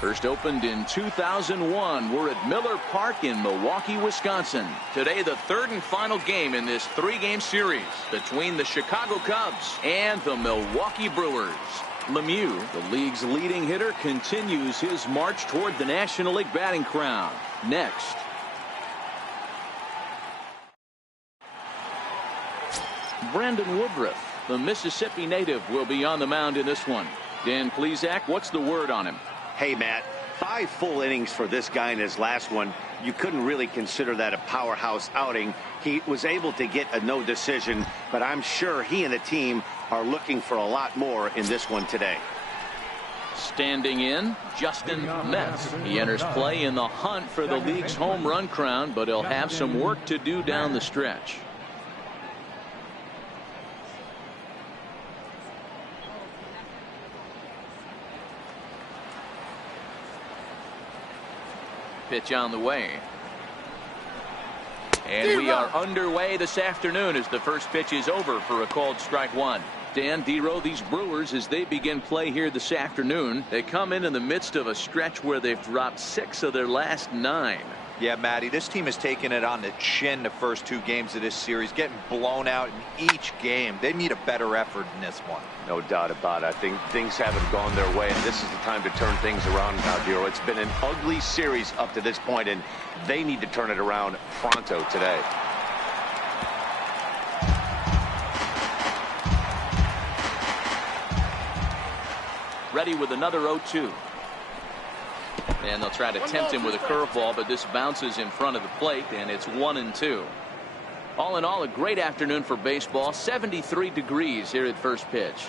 First opened in 2001. We're at Miller Park in Milwaukee, Wisconsin. Today, the third and final game in this three-game series between the Chicago Cubs and the Milwaukee Brewers. Lemieux, the league's leading hitter, continues his march toward the National League batting crown. Next. Brandon Woodruff, the Mississippi native, will be on the mound in this one. Dan Plesac, what's the word on him? Hey, Matt, 5 full innings for this guy in his last one. You couldn't really consider that a powerhouse outing. He was able to get a no decision, but I'm sure he and the team are looking for a lot more in this one today. Standing in, Justin Metz. He enters play in the hunt for the league's home run crown, but he'll have some work to do down the stretch. Pitch on the way. And we are underway this afternoon as the first pitch is over for a called strike one. Dan, D-Row, these Brewers, as they begin play here this afternoon, they come in the midst of a stretch where they've dropped 6 of their last 9. Yeah, Matty, this team has taken it on the chin the first 2 games of this series, getting blown out in each game. They need a better effort in this one. No doubt about it. I think things haven't gone their way, and this is the time to turn things around now, Hero. It's been an ugly series up to this point, and they need to turn it around pronto today. Ready with another 0-2. And they'll try to tempt him with a curveball, but this bounces in front of the plate, and it's 1-2. All in all, a great afternoon for baseball. 73 degrees here at first pitch.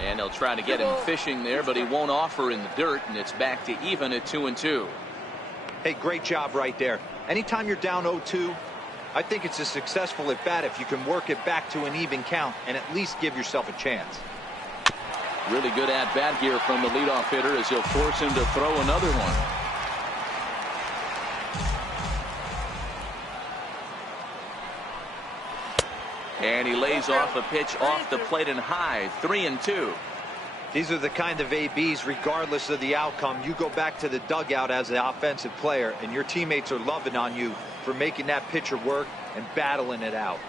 And they'll try to get him fishing there, but he won't offer in the dirt, and it's back to even at 2-2. Hey, great job right there. Anytime you're down 0-2, I think it's a successful at bat if you can work it back to an even count and at least give yourself a chance. Really good at bat here from the leadoff hitter as he'll force him to throw another one. And he lays off a pitch off the plate and high. 3-2. These are the kind of ABs, regardless of the outcome. You go back to the dugout as an offensive player, and your teammates are loving on you for making that pitcher work and battling it out.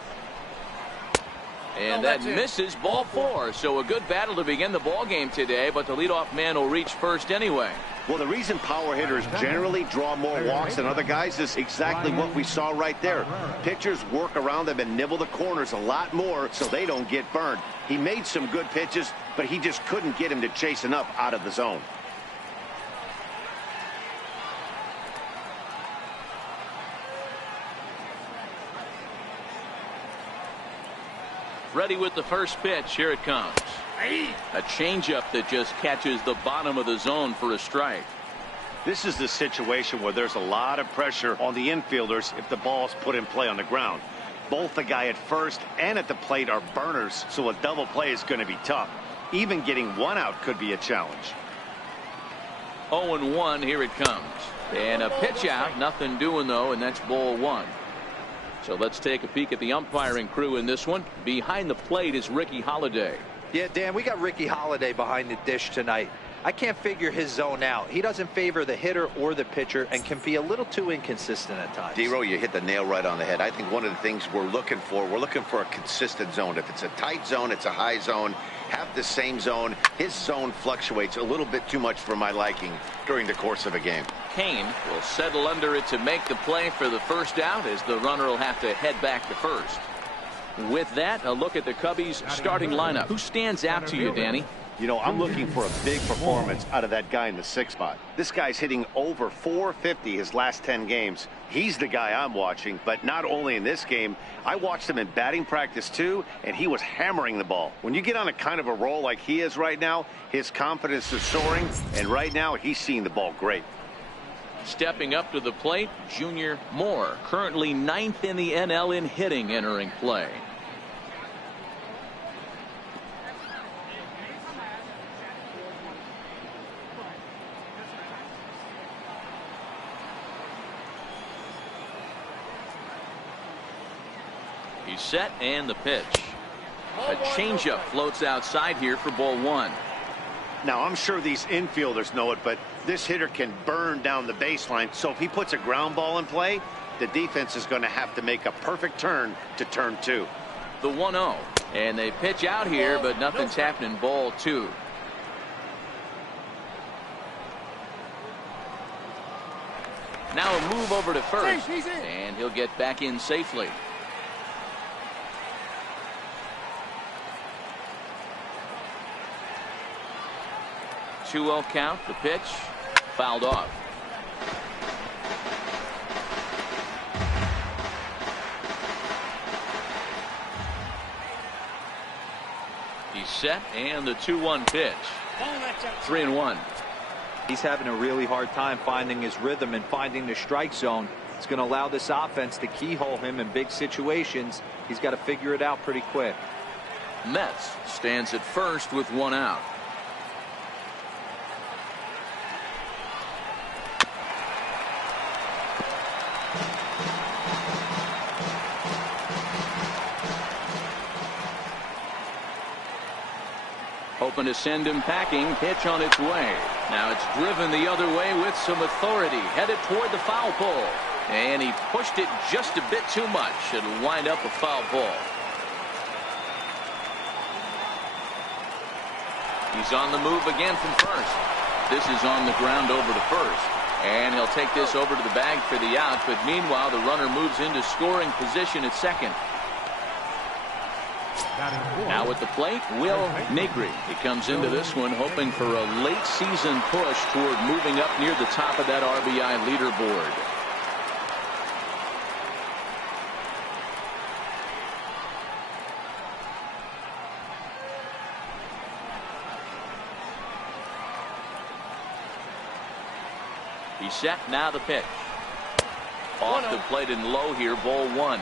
And that misses, ball 4. So a good battle to begin the ball game today, but the leadoff man will reach first anyway. Well, the reason power hitters generally draw more walks than other guys is exactly what we saw right there. Pitchers work around them and nibble the corners a lot more so they don't get burned. He made some good pitches, but he just couldn't get him to chase enough out of the zone. Ready with the first pitch. Here it comes. A changeup that just catches the bottom of the zone for a strike. This is the situation where there's a lot of pressure on the infielders if the ball's put in play on the ground. Both the guy at first and at the plate are burners, so a double play is going to be tough. Even getting one out could be a challenge. 0-1. Here it comes. And a pitch out. Nothing doing, though, and that's ball 1. So let's take a peek at the umpiring crew in this one. Behind the plate is Ricky Holiday. Yeah, Dan, we got Ricky Holiday behind the dish tonight. I can't figure his zone out. He doesn't favor the hitter or the pitcher and can be a little too inconsistent at times. D-Row, you hit the nail right on the head. I think one of the things we're looking for a consistent zone. If it's a tight zone, it's a high zone. Have the same zone. His zone fluctuates a little bit too much for my liking during the course of a game. Kane will settle under it to make the play for the first out as the runner will have to head back to first. With that, a look at the Cubbies starting lineup. Who stands out to you, Danny? You know, I'm looking for a big performance out of that guy in the 6th spot. This guy's hitting over .450 his last 10 games. He's the guy I'm watching, but not only in this game. I watched him in batting practice too, and he was hammering the ball. When you get on a kind of a roll like he is right now, his confidence is soaring, and right now he's seeing the ball great. Stepping up to the plate, Junior Moore, currently 9th in the NL in hitting, entering play. He's set and the pitch. A changeup floats outside here for ball one. Now, I'm sure these infielders know it, but this hitter can burn down the baseline. So if he puts a ground ball in play, the defense is going to have to make a perfect turn to turn two. The 1-0. And they pitch out here, but nothing's happening. Ball two. Now a move over to first, and he'll get back in safely. 2-0 count. The pitch fouled off. He's set and the 2-1 pitch. 3-1. He's having a really hard time finding his rhythm and finding the strike zone. It's going to allow this offense to keyhole him in big situations. He's got to figure it out pretty quick. Metz stands at first with one out. Hoping to send him packing. Pitch on its way. Now it's driven the other way with some authority. Headed toward the foul pole. And he pushed it just a bit too much. It'll wind up a foul ball. He's on the move again from first. This is on the ground over to first. And he'll take this over to the bag for the out. But meanwhile, the runner moves into scoring position at second. Now at the plate, Will Negri. He comes into this one hoping for a late season push toward moving up near the top of that RBI leaderboard. He's set. Now the pitch. Off the plate and low here. Ball one.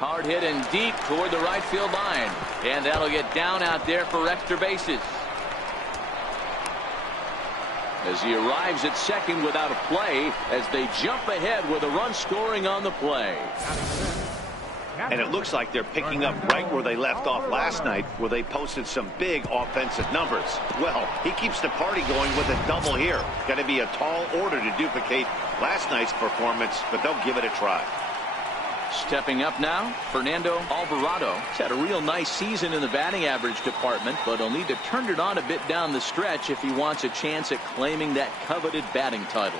Hard hit and deep toward the right field line. And that'll get down out there for extra bases. As he arrives at second without a play, as they jump ahead with a run scoring on the play. And it looks like they're picking up right where they left off last night, where they posted some big offensive numbers. Well, he keeps the party going with a double here. Got to be a tall order to duplicate last night's performance, but they'll give it a try. Stepping up now, Fernando Alvarado. He's had a real nice season in the batting average department, but he'll need to turn it on a bit down the stretch if he wants a chance at claiming that coveted batting title.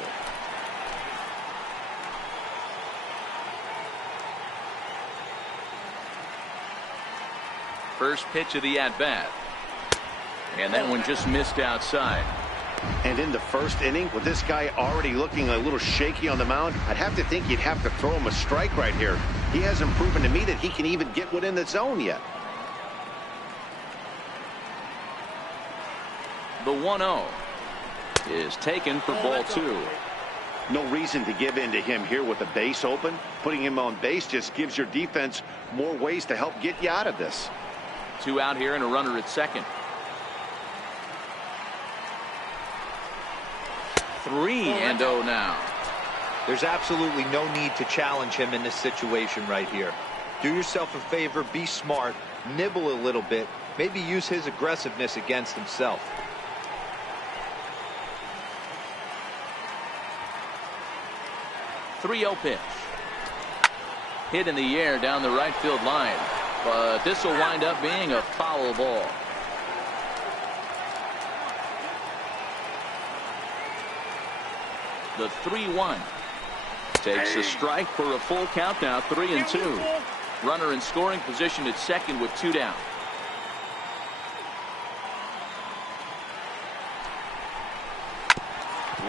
First pitch of the at-bat. And that one just missed outside. And in the first inning, with this guy already looking a little shaky on the mound, I'd have to think you'd have to throw him a strike right here. He hasn't proven to me that he can even get within the zone yet. The 1-0 is taken for ball two. No reason to give in to him here with the base open. Putting him on base just gives your defense more ways to help get you out of this. 2 out here and a runner at second. 3-0 now. There's absolutely no need to challenge him in this situation right here. Do yourself a favor, be smart, nibble a little bit, maybe use his aggressiveness against himself. The 3-0 pitch. Hit in the air down the right field line, but this will wind up being a foul ball. The 3-1 takes a strike for a full count now. 3-2. Runner in scoring position at second with 2 down.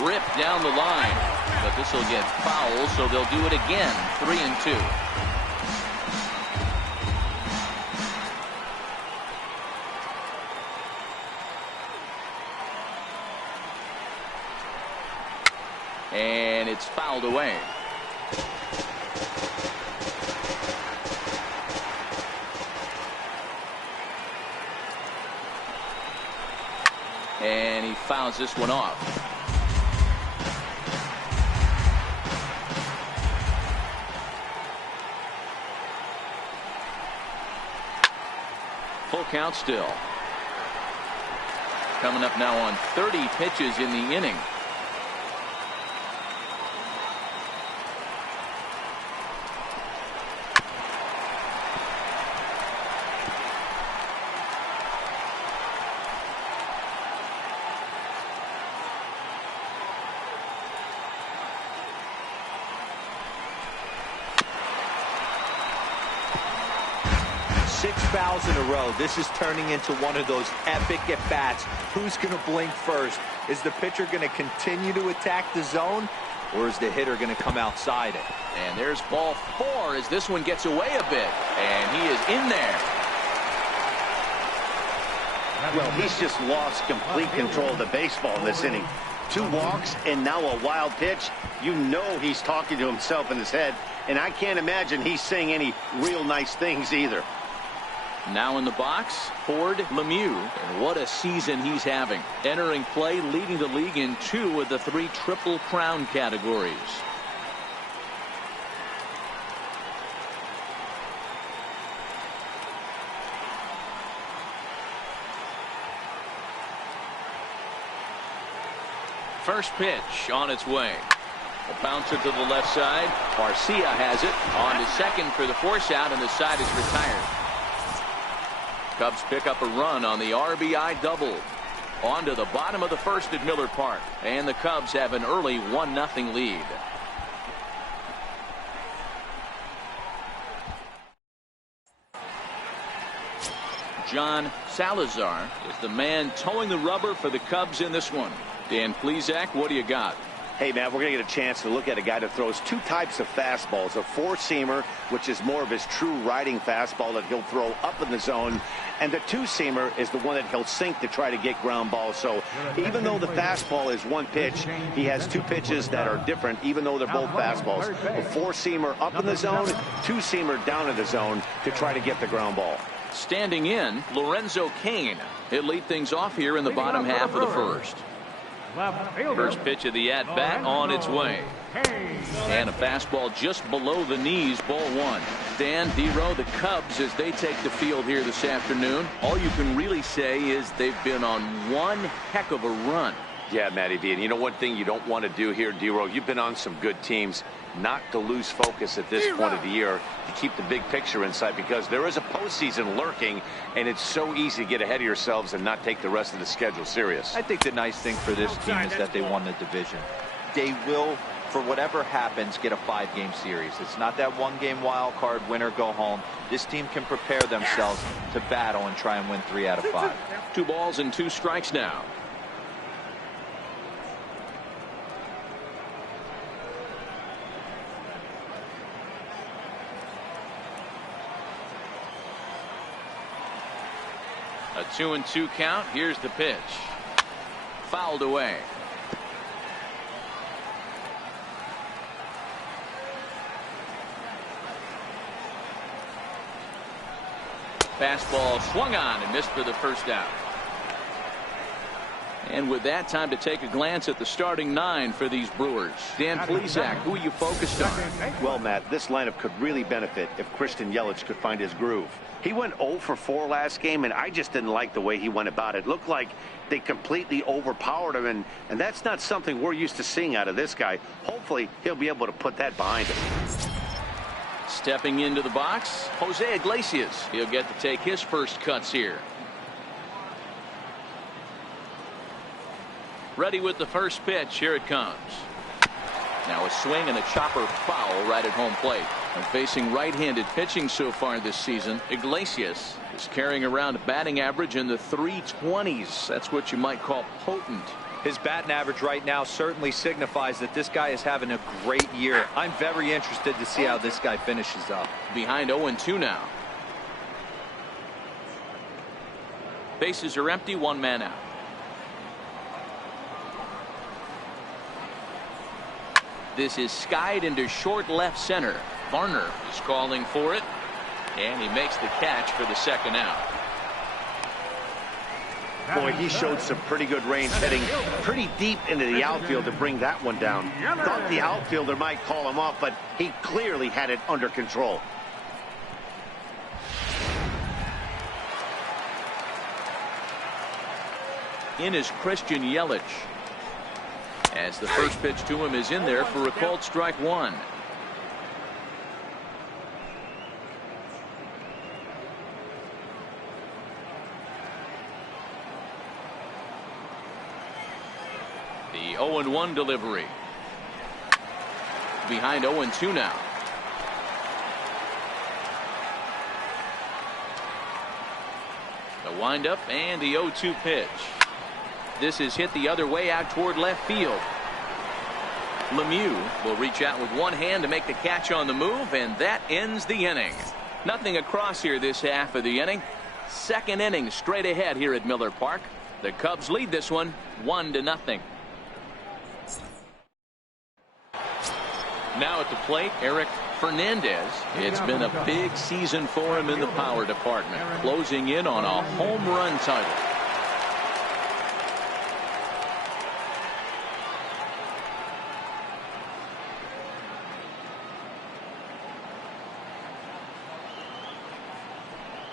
Ripped down the line, but this will get foul, so they'll do it again. 3-2. And it's fouled away. And fouls this one off. Full count still. Coming up now on 30 pitches in the inning. Six fouls in a row. This is turning into one of those epic at-bats. Who's going to blink first? Is the pitcher going to continue to attack the zone, or is the hitter going to come outside it? And there's ball 4 as this one gets away a bit. And he is in there. Well, he's just lost complete control of the baseball in this inning. 2 walks and now a wild pitch. You know he's talking to himself in his head, and I can't imagine he's saying any real nice things either. Now in the box, Ford Lemieux, and what a season he's having. Entering play, leading the league in 2 of the 3 Triple Crown categories. First pitch on its way. A bouncer to the left side. Garcia has it. On to second for the force out, and the side is retired. Cubs pick up a run on the RBI double. On to the bottom of the first at Miller Park. And the Cubs have an early 1-0 lead. John Salazar is the man towing the rubber for the Cubs in this one. Dan Plesac, what do you got? Hey, man, we're going to get a chance to look at a guy that throws 2 types of fastballs. A 4-seamer, which is more of his true riding fastball that he'll throw up in the zone. And the 2-seamer is the one that he'll sink to try to get ground balls. So even though the fastball is 1 pitch, he has 2 pitches that are different, even though they're both fastballs. A 4-seamer up in the zone, 2-seamer down in the zone to try to get the ground ball. Standing in, Lorenzo Cain. He'll lead things off here in the bottom half of the first. First pitch of the at-bat on its way. And a fastball just below the knees, ball 1. Dan, D-Row, the Cubs, as they take the field here this afternoon, all you can really say is they've been on one heck of a run. Yeah, Matty V. And you know one thing you don't want to do here, D-Row, you've been on some good teams, not to lose focus at this point of the year, to keep the big picture in sight, because there is a postseason lurking, and it's so easy to get ahead of yourselves and not take the rest of the schedule serious. I think the nice thing for this team is that they won the division. They will, for whatever happens, get a 5-game series. It's not that 1-game wild card, win or go home. This team can prepare themselves to battle and try and win 3 out of 5. 2 balls and 2 strikes now. A 2-2 count. Here's the pitch. Fouled away. Fastball swung on and missed for the first out. And with that, time to take a glance at the starting 9 for these Brewers. Dan Plesac, who are you focused on? Well, Matt, this lineup could really benefit if Christian Yelich could find his groove. He went 0 for 4 last game, and I just didn't like the way he went about it. Looked like they completely overpowered him, and that's not something we're used to seeing out of this guy. Hopefully, he'll be able to put that behind him. Stepping into the box, Jose Iglesias. He'll get to take his first cuts here. Ready with the first pitch. Here it comes. Now a swing and a chopper foul right at home plate. And facing right-handed pitching so far this season, Iglesias is carrying around a batting average in the 320s. That's what you might call potent. His batting average right now certainly signifies that this guy is having a great year. I'm very interested to see how this guy finishes up. Behind 0-2 now. Bases are empty, 1 man out. This is skied into short left center. Varner is calling for it, and he makes the catch for the second out. Boy, he showed some pretty good range, heading pretty deep into the outfield to bring that one down. Thought the outfielder might call him off, but he clearly had it under control. In is Christian Yelich, as the first pitch to him is in there for a called strike one. The 0-1 delivery. Behind 0-2 now. The windup and the 0-2 pitch. This is hit the other way out toward left field. Lemieux will reach out with one hand to make the catch on the move, and that ends the inning. Nothing across here this half of the inning. Second inning straight ahead here at Miller Park. The Cubs lead this one 1-0. Now at the plate, Eric Fernandez. It's been a big season for him in the power department, closing in on a home run title.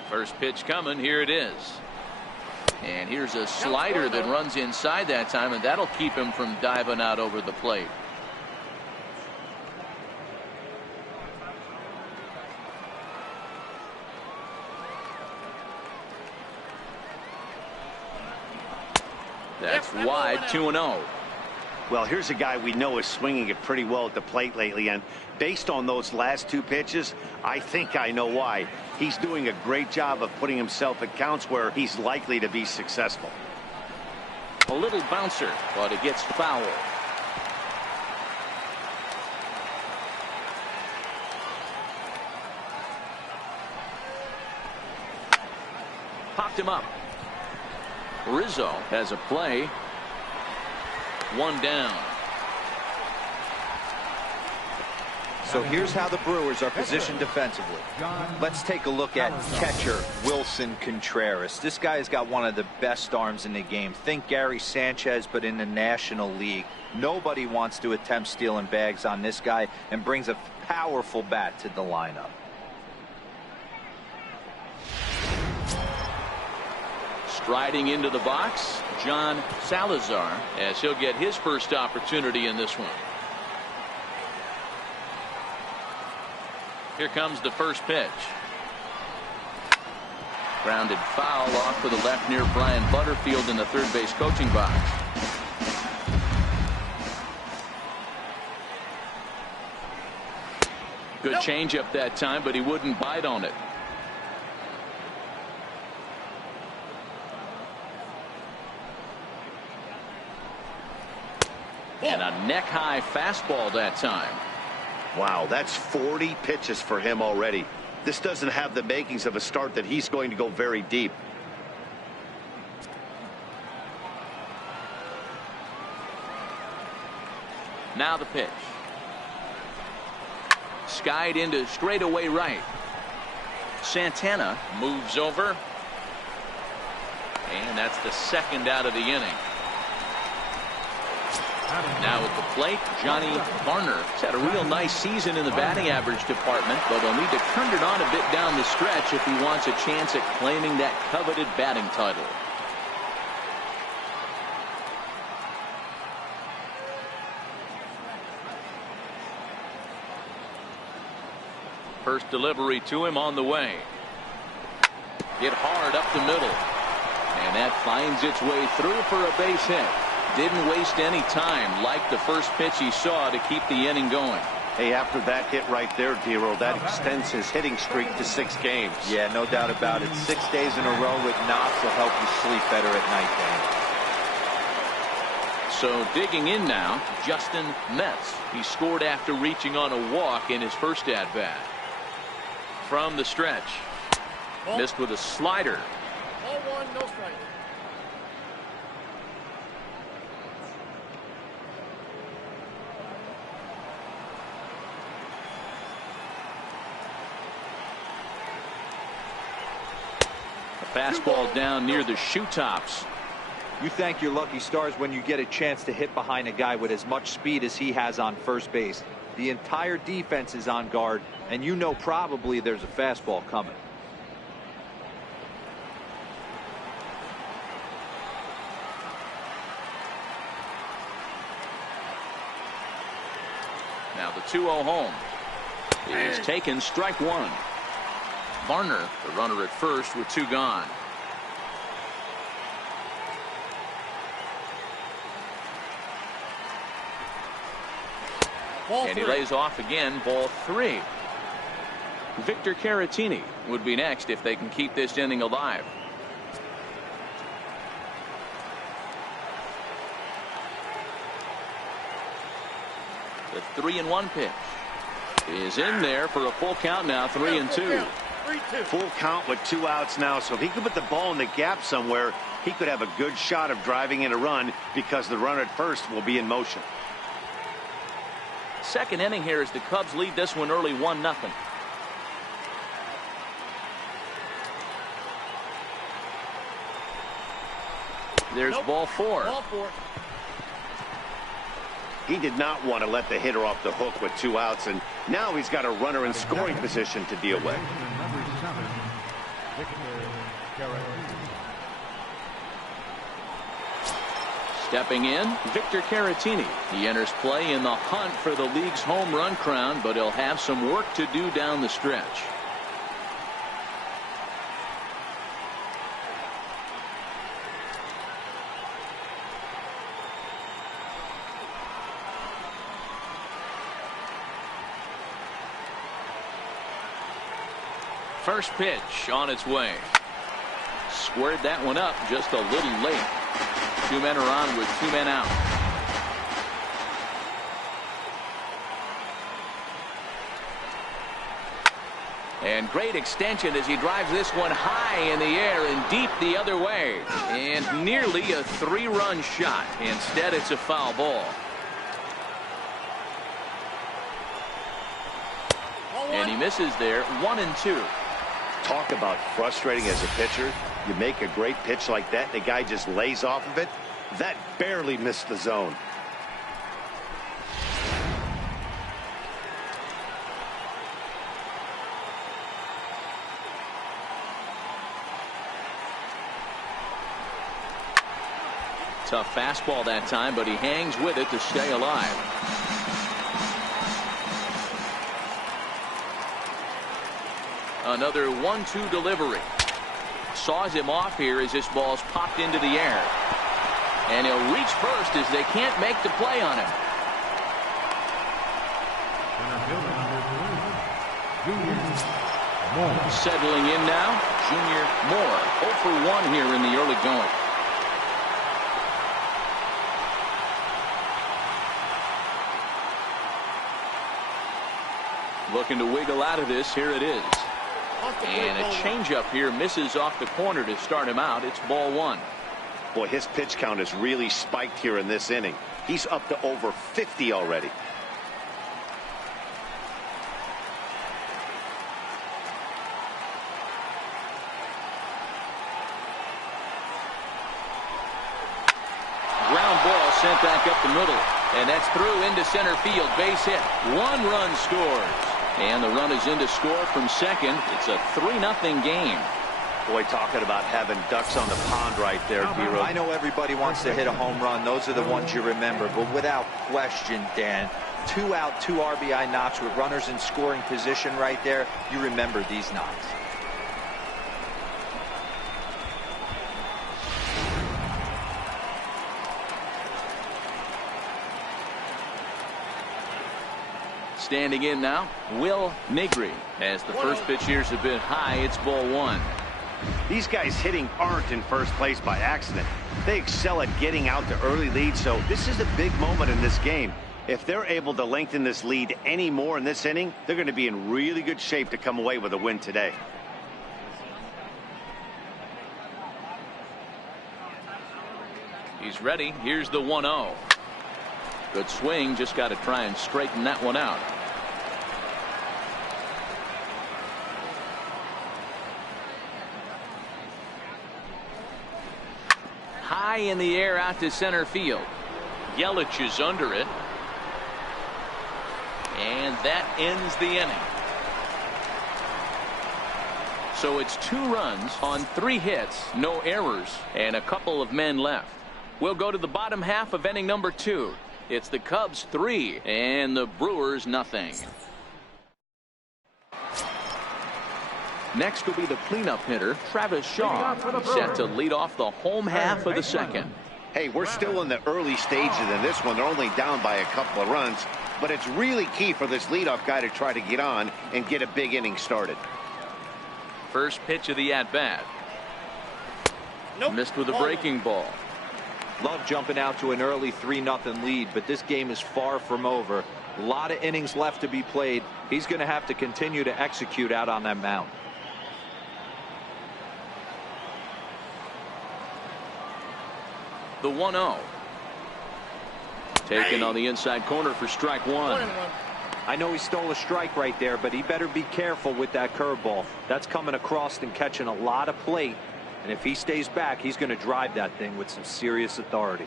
First pitch coming. Here it is. And here's a slider that runs inside that time, and that'll keep him from diving out over the plate. That's wide, 2-0. Well, here's a guy we know is swinging it pretty well at the plate lately, and based on those last two pitches, I think I know why. He's doing a great job of putting himself at counts where he's likely to be successful. A little bouncer, but it gets foul. Popped him up. Rizzo has a play. One down. So here's how the Brewers are positioned defensively. Let's take a look at catcher Wilson Contreras. This guy has got one of the best arms in the game. Think Gary Sanchez, but in the National League. Nobody wants to attempt stealing bags on this guy, and brings a powerful bat to the lineup. Striding into the box, John Salazar, as he'll get his first opportunity in this one. Here comes the first pitch. Grounded foul off to the left near Brian Butterfield in the third base coaching box. Good changeup that time, but he wouldn't bite on it. And a neck-high fastball that time. Wow, that's 40 pitches for him already. This doesn't have the makings of a start that he's going to go very deep. Now the pitch. Skied into straightaway right. Santana moves over. And that's the second out of the inning. Now at the plate, Johnny Varner. He's had a real nice season in the batting average department, but he'll need to turn it on a bit down the stretch if he wants a chance at claiming that coveted batting title. First delivery to him on the way. Hit hard up the middle. And that finds its way through for a base hit. Didn't waste any time, like the first pitch he saw, to keep the inning going. Hey, after that hit right there, Dero, that extends his hitting streak to 6 games. Yeah, no doubt about it. 6 days in a row with knocks will help you sleep better at night, Dan. So digging in now, Justin Metz. He scored after reaching on a walk in his first at-bat. From the stretch. Missed with a slider. Ball 1, no strike. Fastball down near the shoe tops. You thank your lucky stars when you get a chance to hit behind a guy with as much speed as he has on first base. The entire defense is on guard, and you know probably there's a fastball coming. Now the 2-0 home is taken, strike one. Varner, the runner at first with two gone. And he lays off again, ball three. Victor Caratini would be next if they can keep this inning alive. The 3-1 pitch is in there for a full count now, 3-2. Full count with 2 outs now, so if he could put the ball in the gap somewhere, he could have a good shot of driving in a run because the runner at first will be in motion. Second inning here as the Cubs lead this one early, 1-0. There's ball four. He did not want to let the hitter off the hook with 2 outs, and now he's got a runner in scoring position to deal with. Stepping in, Victor Caratini. He enters play in the hunt for the league's home run crown, but he'll have some work to do down the stretch. First pitch on its way. Squared that one up just a little late. 2 men are on with 2 men out. And great extension as he drives this one high in the air and deep the other way. And nearly a 3-run shot. Instead, it's a foul ball. And he misses there, 1-2. Talk about frustrating as a pitcher. You make a great pitch like that, the guy just lays off of it. That barely missed the zone. Tough fastball that time, but he hangs with it to stay alive. Another 1-2 delivery. Saws him off here as this ball's popped into the air. And he'll reach first as they can't make the play on him. Settling in now, Junior Moore. 0 for 1 here in the early going. Looking to wiggle out of this. Here it is. And a changeup here misses off the corner to start him out. It's ball 1. Boy, his pitch count has really spiked here in this inning. He's up to over 50 already. Ground ball sent back up the middle. And that's through into center field. Base hit. 1 run scores. And the run is in to score from second. It's a 3-0 game. Boy, talking about having ducks on the pond right there, D-Row. I know everybody wants to hit a home run. Those are the ones you remember. But without question, Dan, 2 out, 2 RBI knocks with runners in scoring position right there. You remember these knocks. Standing in now, Will Negri. As the first pitch here is a bit high, it's ball 1. These guys hitting aren't in first place by accident. They excel at getting out to early leads, so this is a big moment in this game. If they're able to lengthen this lead any more in this inning, they're going to be in really good shape to come away with a win today. He's ready. Here's the 1-0. Good swing. Just got to try and straighten that one out. high in the air out to center field. Yelich is under it. And that ends the inning. So it's 2 runs on 3 hits, no errors, and a couple of men left. We'll go to the bottom half of inning number 2. It's the Cubs 3 and the Brewers nothing. Next will be the cleanup hitter, Travis Shaw, set to lead off the home half of the second. Hey, we're still in the early stages in this one. They're only down by a couple of runs, but it's really key for this leadoff guy to try to get on and get a big inning started. First pitch of the at-bat. Nope. Missed with a breaking ball. Love jumping out to an early 3-0 lead, but this game is far from over. A lot of innings left to be played. He's going to have to continue to execute out on that mound. The 1-0. Taken on the inside corner for strike 1. I know he stole a strike right there, but he better be careful with that curveball. That's coming across and catching a lot of plate. And if he stays back, he's going to drive that thing with some serious authority.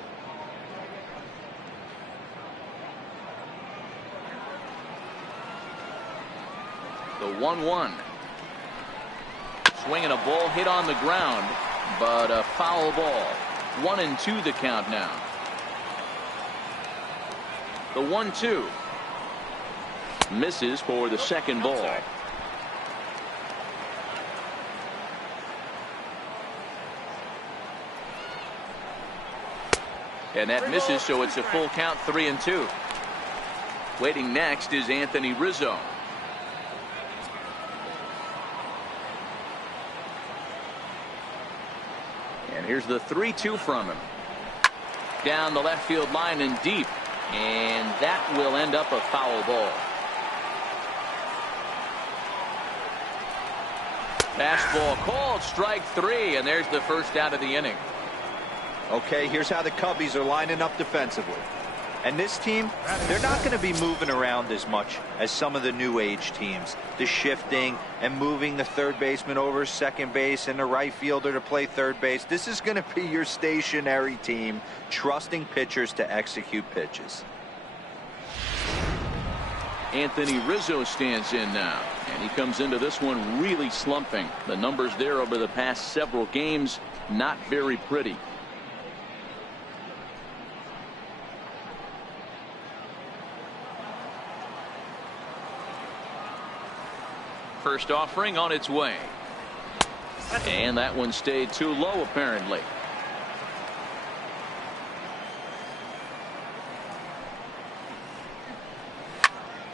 The 1-1. Swinging a ball hit on the ground, but a foul ball. 1-2 the count now. The 1-2. Misses for the second ball. And that misses, so it's a full count, 3-2. Waiting next is Anthony Rizzo. And here's the 3-2 from him. Down the left field line and deep. And that will end up a foul ball. Fastball called, strike 3, and there's the first out of the inning. Okay, here's how the Cubbies are lining up defensively. And this team, they're not going to be moving around as much as some of the new age teams. The shifting and moving the third baseman over second base and the right fielder to play third base. This is going to be your stationary team, trusting pitchers to execute pitches. Anthony Rizzo stands in now, and he comes into this one really slumping. The numbers there over the past several games, not very pretty. First offering on its way. And that one stayed too low, apparently.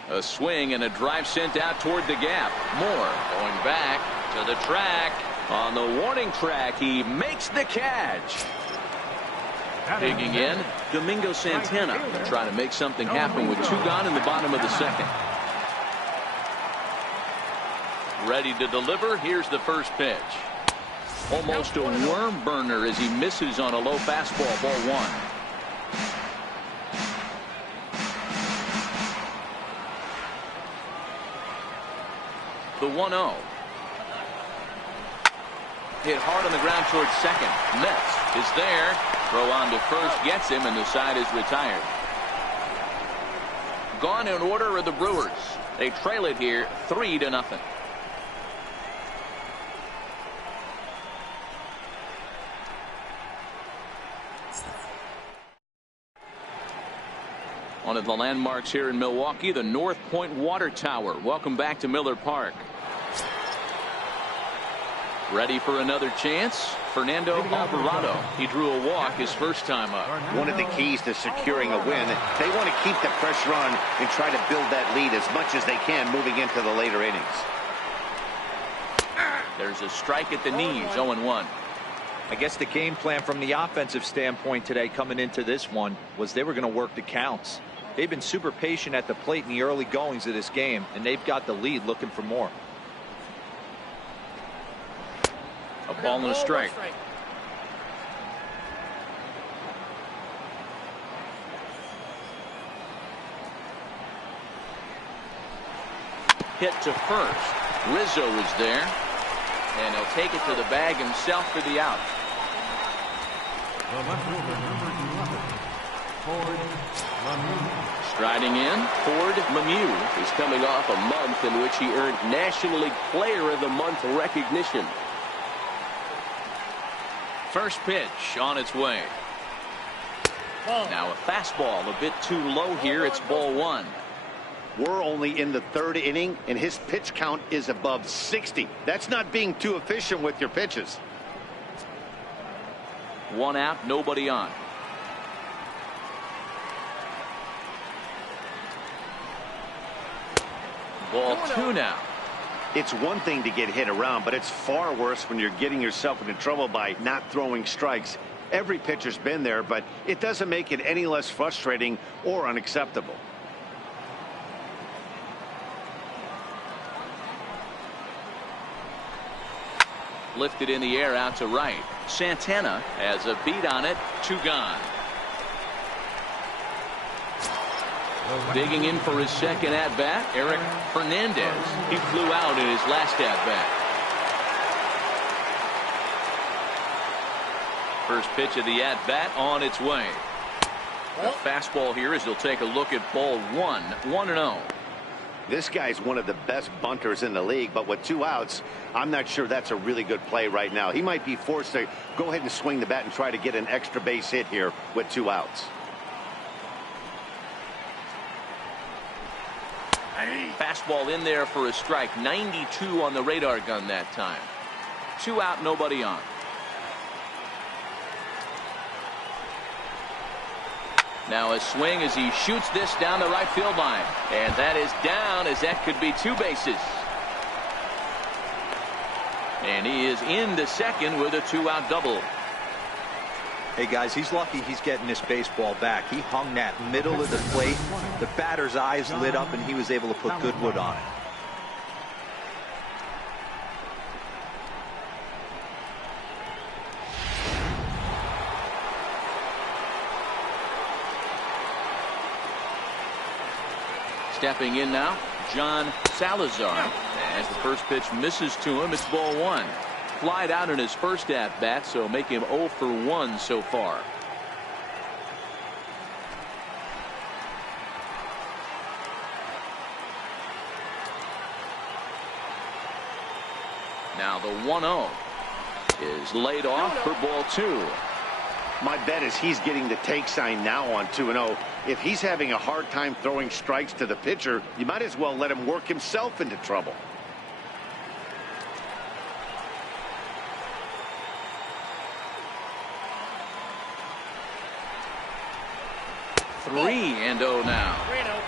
A swing and a drive sent out toward the gap. Moore going back to the track. On the warning track, he makes the catch. Digging in, Domingo Santana trying to make something happen with 2 gone in the bottom of the second. Ready to deliver. Here's the first pitch. Almost a worm burner as he misses on a low fastball, ball 1. The 1-0. Hit hard on the ground towards second. Metz is there. Throw on to first, gets him, and the side is retired. Gone in order are the Brewers. They trail it here 3-0. One of the landmarks here in Milwaukee, the North Point Water Tower. Welcome back to Miller Park. Ready for another chance? Fernando Alvarado. He drew a walk his first time up. One of the keys to securing a win, they want to keep the pressure on and try to build that lead as much as they can moving into the later innings. There's a strike at the knees, 0-1. I guess the game plan from the offensive standpoint today coming into this one was they were going to work the counts. They've been super patient at the plate in the early goings of this game, and they've got the lead looking for more. A ball and a strike. Hit to first. Rizzo is there, and he'll take it to the bag himself for the out. Striding in, Ford Lemieux is coming off a month in which he earned National League Player of the Month recognition. First pitch on its way. Now a fastball a bit too low here. It's ball one. We're only in the third inning, and his pitch count is above 60. That's not being too efficient with your pitches. One out, nobody on. Ball two now. It's one thing to get hit around, but it's far worse when you're getting yourself into trouble by not throwing strikes. Every pitcher's been there, but it doesn't make it any less frustrating or unacceptable. Lifted in the air out to right. Santana has a beat on it. Two gone. Digging in for his second at-bat, Eric Hernandez. He flew out in his last at-bat. First pitch of the at-bat on its way. The fastball here as he'll take a look at ball one. 1-0. This guy's one of the best bunters in the league, but with two outs, I'm not sure that's a really good play right now. He might be forced to go ahead and swing the bat and try to get an extra base hit here with two outs. Fastball in there for a strike. 92 on the radar gun that time. Two out, nobody on. Now a swing as he shoots this down the right field line. And that is down, as that could be two bases. And he is into second with a two-out double. Hey guys, he's lucky he's getting this baseball back. He hung that middle of the plate. The batter's eyes lit up and he was able to put good wood on it. Stepping in now, John Salazar. As the first pitch misses to him, it's ball one. Flied out in his first at-bat, so make him 0 for 1 so far. Now the 1-0 is laid off for ball two. My bet is he's getting the take sign now on 2-0. If he's having a hard time throwing strikes to the pitcher, you might as well let him work himself into trouble. Three and 0 now. 3-0.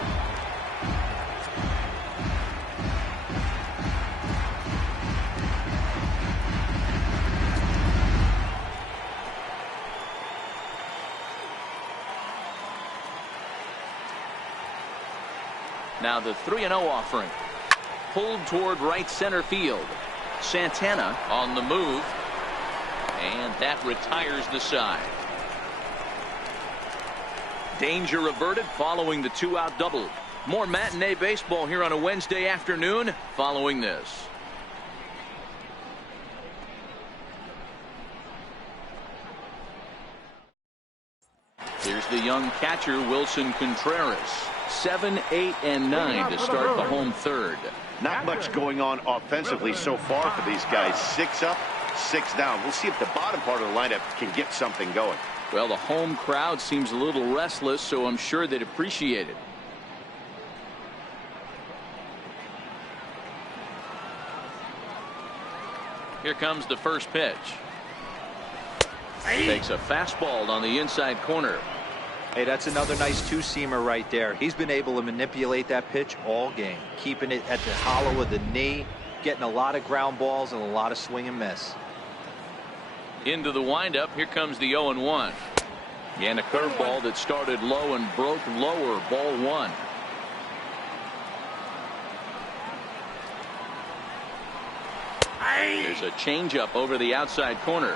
Now the 3-0 offering. Pulled toward right center field. Santana on the move. And that retires the side. Danger averted following the two-out double. More matinee baseball here on a Wednesday afternoon following this. Here's the young catcher, Wilson Contreras. 7, 8, and 9 to start the home third. Not much going on offensively so far for these guys. 6 up, 6 down. We'll see if the bottom part of the lineup can get something going. Well, the home crowd seems a little restless, so I'm sure they'd appreciate it. Here comes the first pitch. Takes a fastball on the inside corner. Hey, that's another nice two-seamer right there. He's been able to manipulate that pitch all game, keeping it at the hollow of the knee, getting a lot of ground balls and a lot of swing and miss. Into the windup. Here comes the 0-1. And a curveball that started low and broke lower. Ball one. There's a changeup over the outside corner.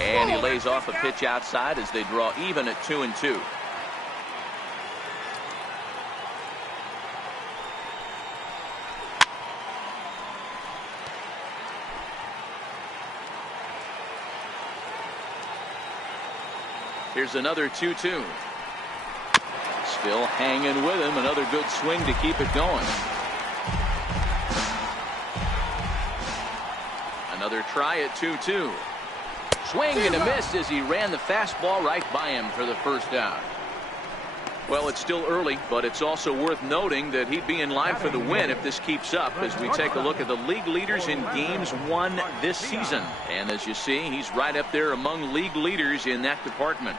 And he lays off a pitch outside as they draw even at 2-2. Here's another 2-2. Still hanging with him. Another good swing to keep it going. Another try at 2-2. Swing and a miss as he ran the fastball right by him for the first out. Well, it's still early, but it's also worth noting that he'd be in line for the win if this keeps up as we take a look at the league leaders in games won this season. And as you see, he's right up there among league leaders in that department.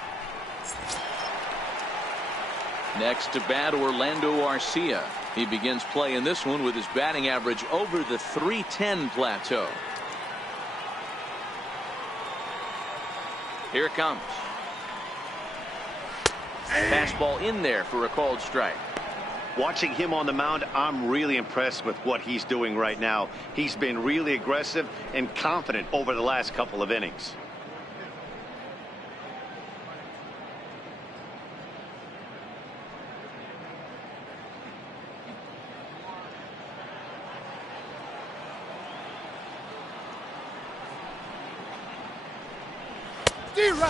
Next to bat, Orlando Arcia. He begins play in this one with his batting average over the .310 plateau. Here it comes. Fastball in there for a called strike. Watching him on the mound, I'm really impressed with what he's doing right now. He's been really aggressive and confident over the last couple of innings.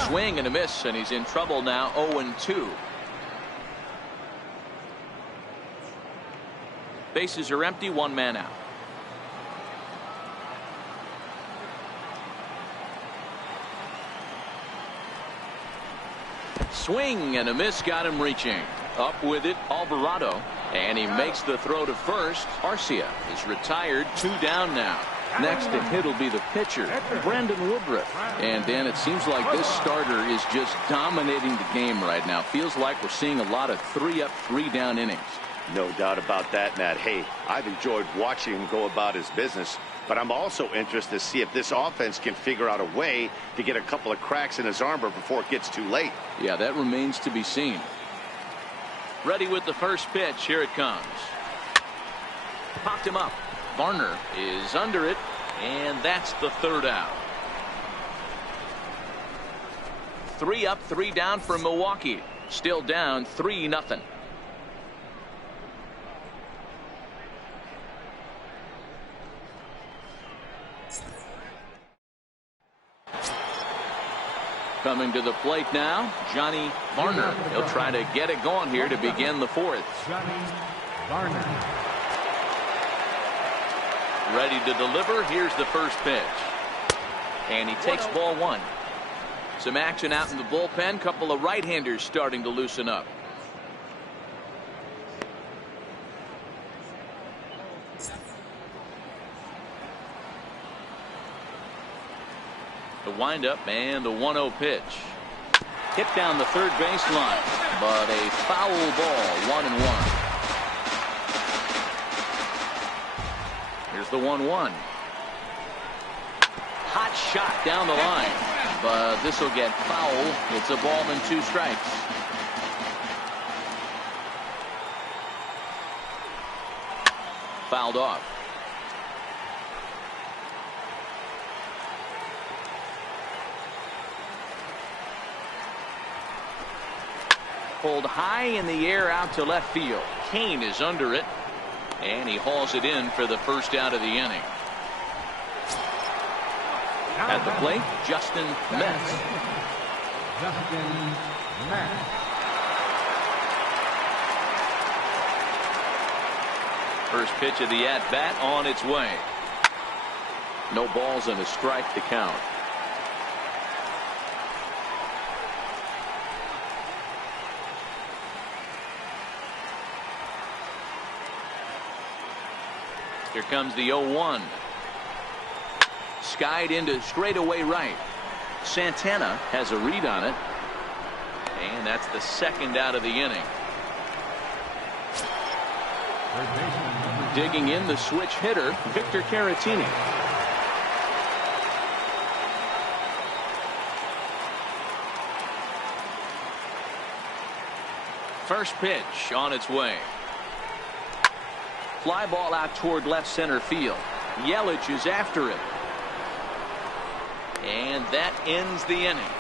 Swing and a miss, and he's in trouble now. 0-2. Bases are empty, one man out. Swing and a miss, got him reaching. Up with it, Alvarado, and he makes the throw to first. Arcia is retired, 2 down now. Next to hit will be the pitcher, Brandon Woodruff. And Dan, it seems like this starter is just dominating the game right now. Feels like we're seeing a lot of 3-up, 3-down innings. No doubt about that, Matt. Hey, I've enjoyed watching him go about his business, but I'm also interested to see if this offense can figure out a way to get a couple of cracks in his armor before it gets too late. Yeah, that remains to be seen. Ready with the first pitch. Here it comes. Popped him up. Varner is under it, and that's the third out. 3 up, 3 down for Milwaukee. Still down 3-0. Coming to the plate now, Johnny Varner. He'll try to get it going here to begin the fourth. Johnny Varner. Ready to deliver. Here's the first pitch. And he takes ball 1. Some action out in the bullpen. Couple of right-handers starting to loosen up. The windup and the 1-0 pitch. Hit down the third baseline, but a foul ball, 1-1. Here's the 1-1. Hot shot down the line, but this will get foul. It's a ball and 2 strikes. Fouled off. Pulled high in the air out to left field. Kane is under it, and he hauls it in for the first out of the inning. At the plate, Justin Metz. Justin Metz. First pitch of the at-bat on its way. No balls and a strike to count. Here comes the 0-1. Skied into straightaway right. Santana has a read on it. And that's the second out of the inning. Digging in the switch hitter, Victor Caratini. First pitch on its way. Fly ball out toward left center field. Yelich is after it. And that ends the inning.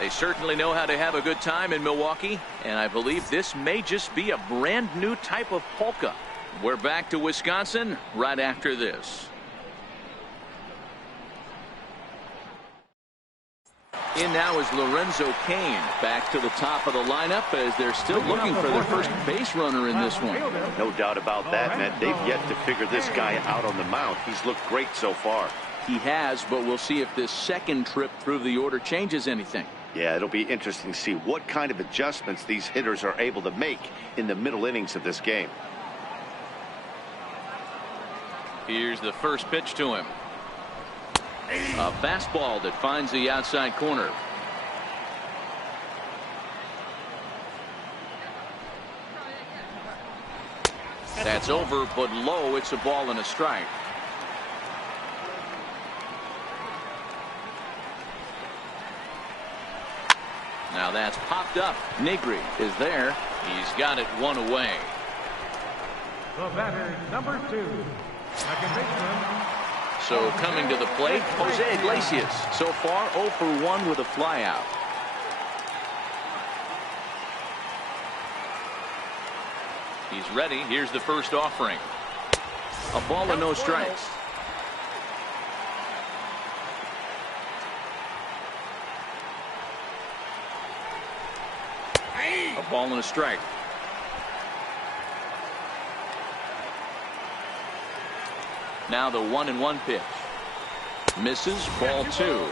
They certainly know how to have a good time in Milwaukee, and I believe this may just be a brand new type of polka. We're back to Wisconsin right after this. In now is Lorenzo Cain back to the top of the lineup as they're still looking for their first base runner in this one. No doubt about that, man. They've yet to figure this guy out on the mound. He's looked great so far. He has, but we'll see if this second trip through the order changes anything. Yeah, it'll be interesting to see what kind of adjustments these hitters are able to make in the middle innings of this game. Here's the first pitch to him. A fastball that finds the outside corner. That's over, but low. It's a ball and a strike. Now that's popped up. Negri is there. He's got it one away. The batter, number 2, second baseman. So coming to the plate, Jose Iglesias. So far 0 for 1 with a flyout. He's ready. Here's the first offering. A ball and no strikes. A ball and a strike. Now the 1-1 pitch. Misses, ball 2.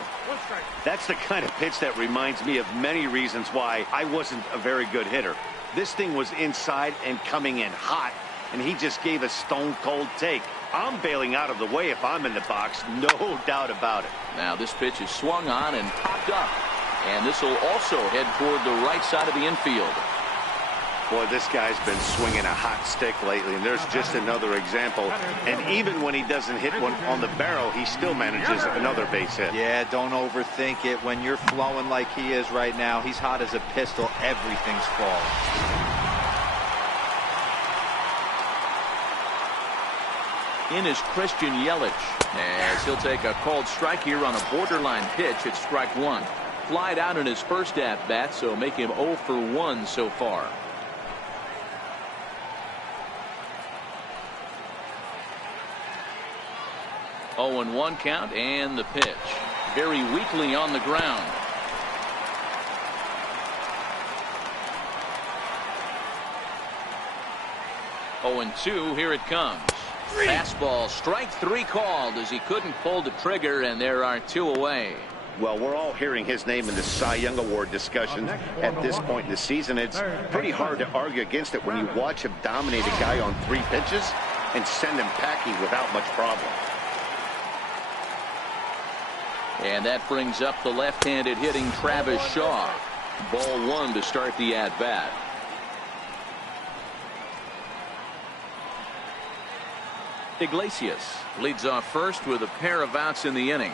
That's the kind of pitch that reminds me of many reasons why I wasn't a very good hitter. This thing was inside and coming in hot, and he just gave a stone-cold take. I'm bailing out of the way if I'm in the box, no doubt about it. Now this pitch is swung on and popped up. And this will also head toward the right side of the infield. Boy, this guy's been swinging a hot stick lately, and there's just another example. And even when he doesn't hit one on the barrel, he still manages another base hit. Yeah, don't overthink it. When you're flowing like he is right now, he's hot as a pistol. Everything's falling. In is Christian Yelich, as he'll take a called strike here on a borderline pitch at strike 1. Flied out in his first at-bat, so make him 0 for 1 so far. Oh, and 1 count, and the pitch. Very weakly on the ground. Oh, and 2, here it comes. Fastball, strike 3 called as he couldn't pull the trigger, and there are 2 away. Well, we're all hearing his name in the Cy Young Award discussion at this point in the season. It's pretty hard to argue against it when you watch him dominate a guy on 3 pitches and send him packing without much problem. And that brings up the left-handed hitting Travis Shaw. Ball 1 to start the at-bat. Iglesias leads off first with a pair of outs in the inning.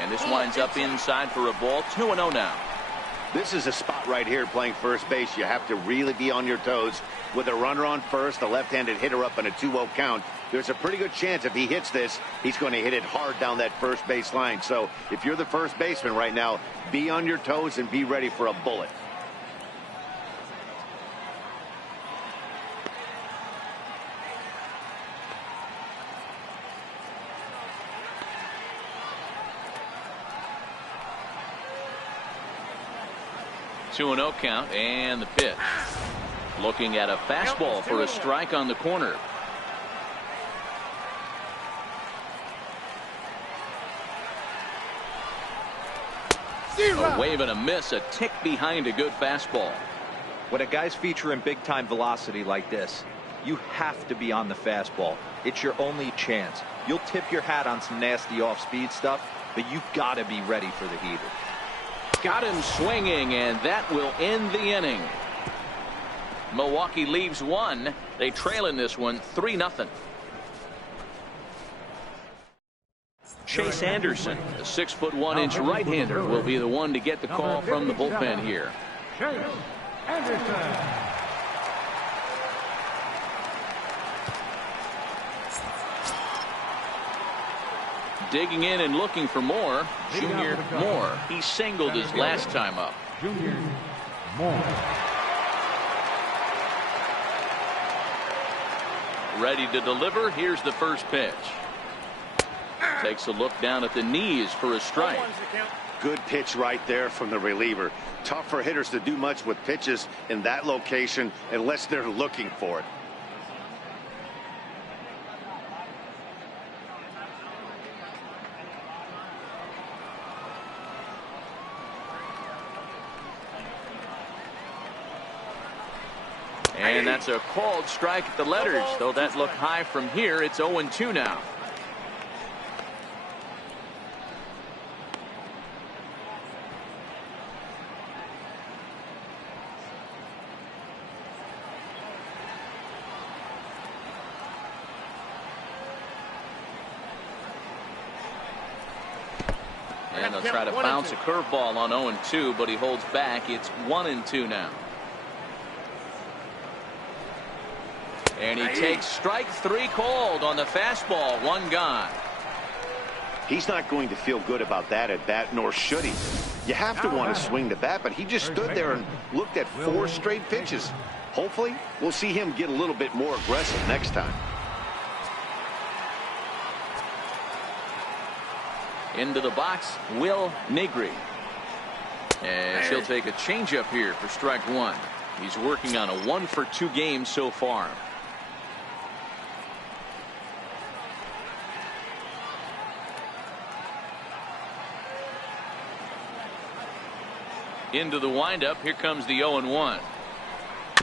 And this winds up inside for a ball. 2-0 now. This is a spot right here playing first base. You have to really be on your toes. With a runner on first, a left-handed hitter up, and a 2-0 count, there's a pretty good chance if he hits this, he's going to hit it hard down that first base line. So if you're the first baseman right now, be on your toes and be ready for a bullet. Two 2-0 count, and the pitch. Looking at a fastball for a strike on the corner. A wave and a miss, a tick behind a good fastball. When a guy's featuring big-time velocity like this, you have to be on the fastball. It's your only chance. You'll tip your hat on some nasty off-speed stuff, but you've got to be ready for the heater. Got him swinging, and that will end the inning. Milwaukee leaves one. They trail in this one 3-0. Chase Anderson, a 6'1" right-hander, will be the one to get the call from the bullpen here. Chase Anderson. Digging in and looking for more, Junior Moore. He singled his last time up. Junior Moore. Ready to deliver. Here's the first pitch. Takes a look down at the knees for a strike. Good pitch right there from the reliever. Tough for hitters to do much with pitches in that location unless they're looking for it. And that's a called strike at the letters. Though that looked high from here, it's 0-2 now. And they'll try to bounce a curveball on 0-2, but he holds back. It's 1-2 now. And he takes strike 3 called on the fastball. 1 gone. He's not going to feel good about that at bat, nor should he. You have to want to swing the bat, but he just stood there and looked at 4 straight pitches. Hopefully, we'll see him get a little bit more aggressive next time. Into the box, Will Negri. And he'll take a changeup here for strike 1. He's working on a 1-for-2 game so far. Into the windup. Here comes the 0-1.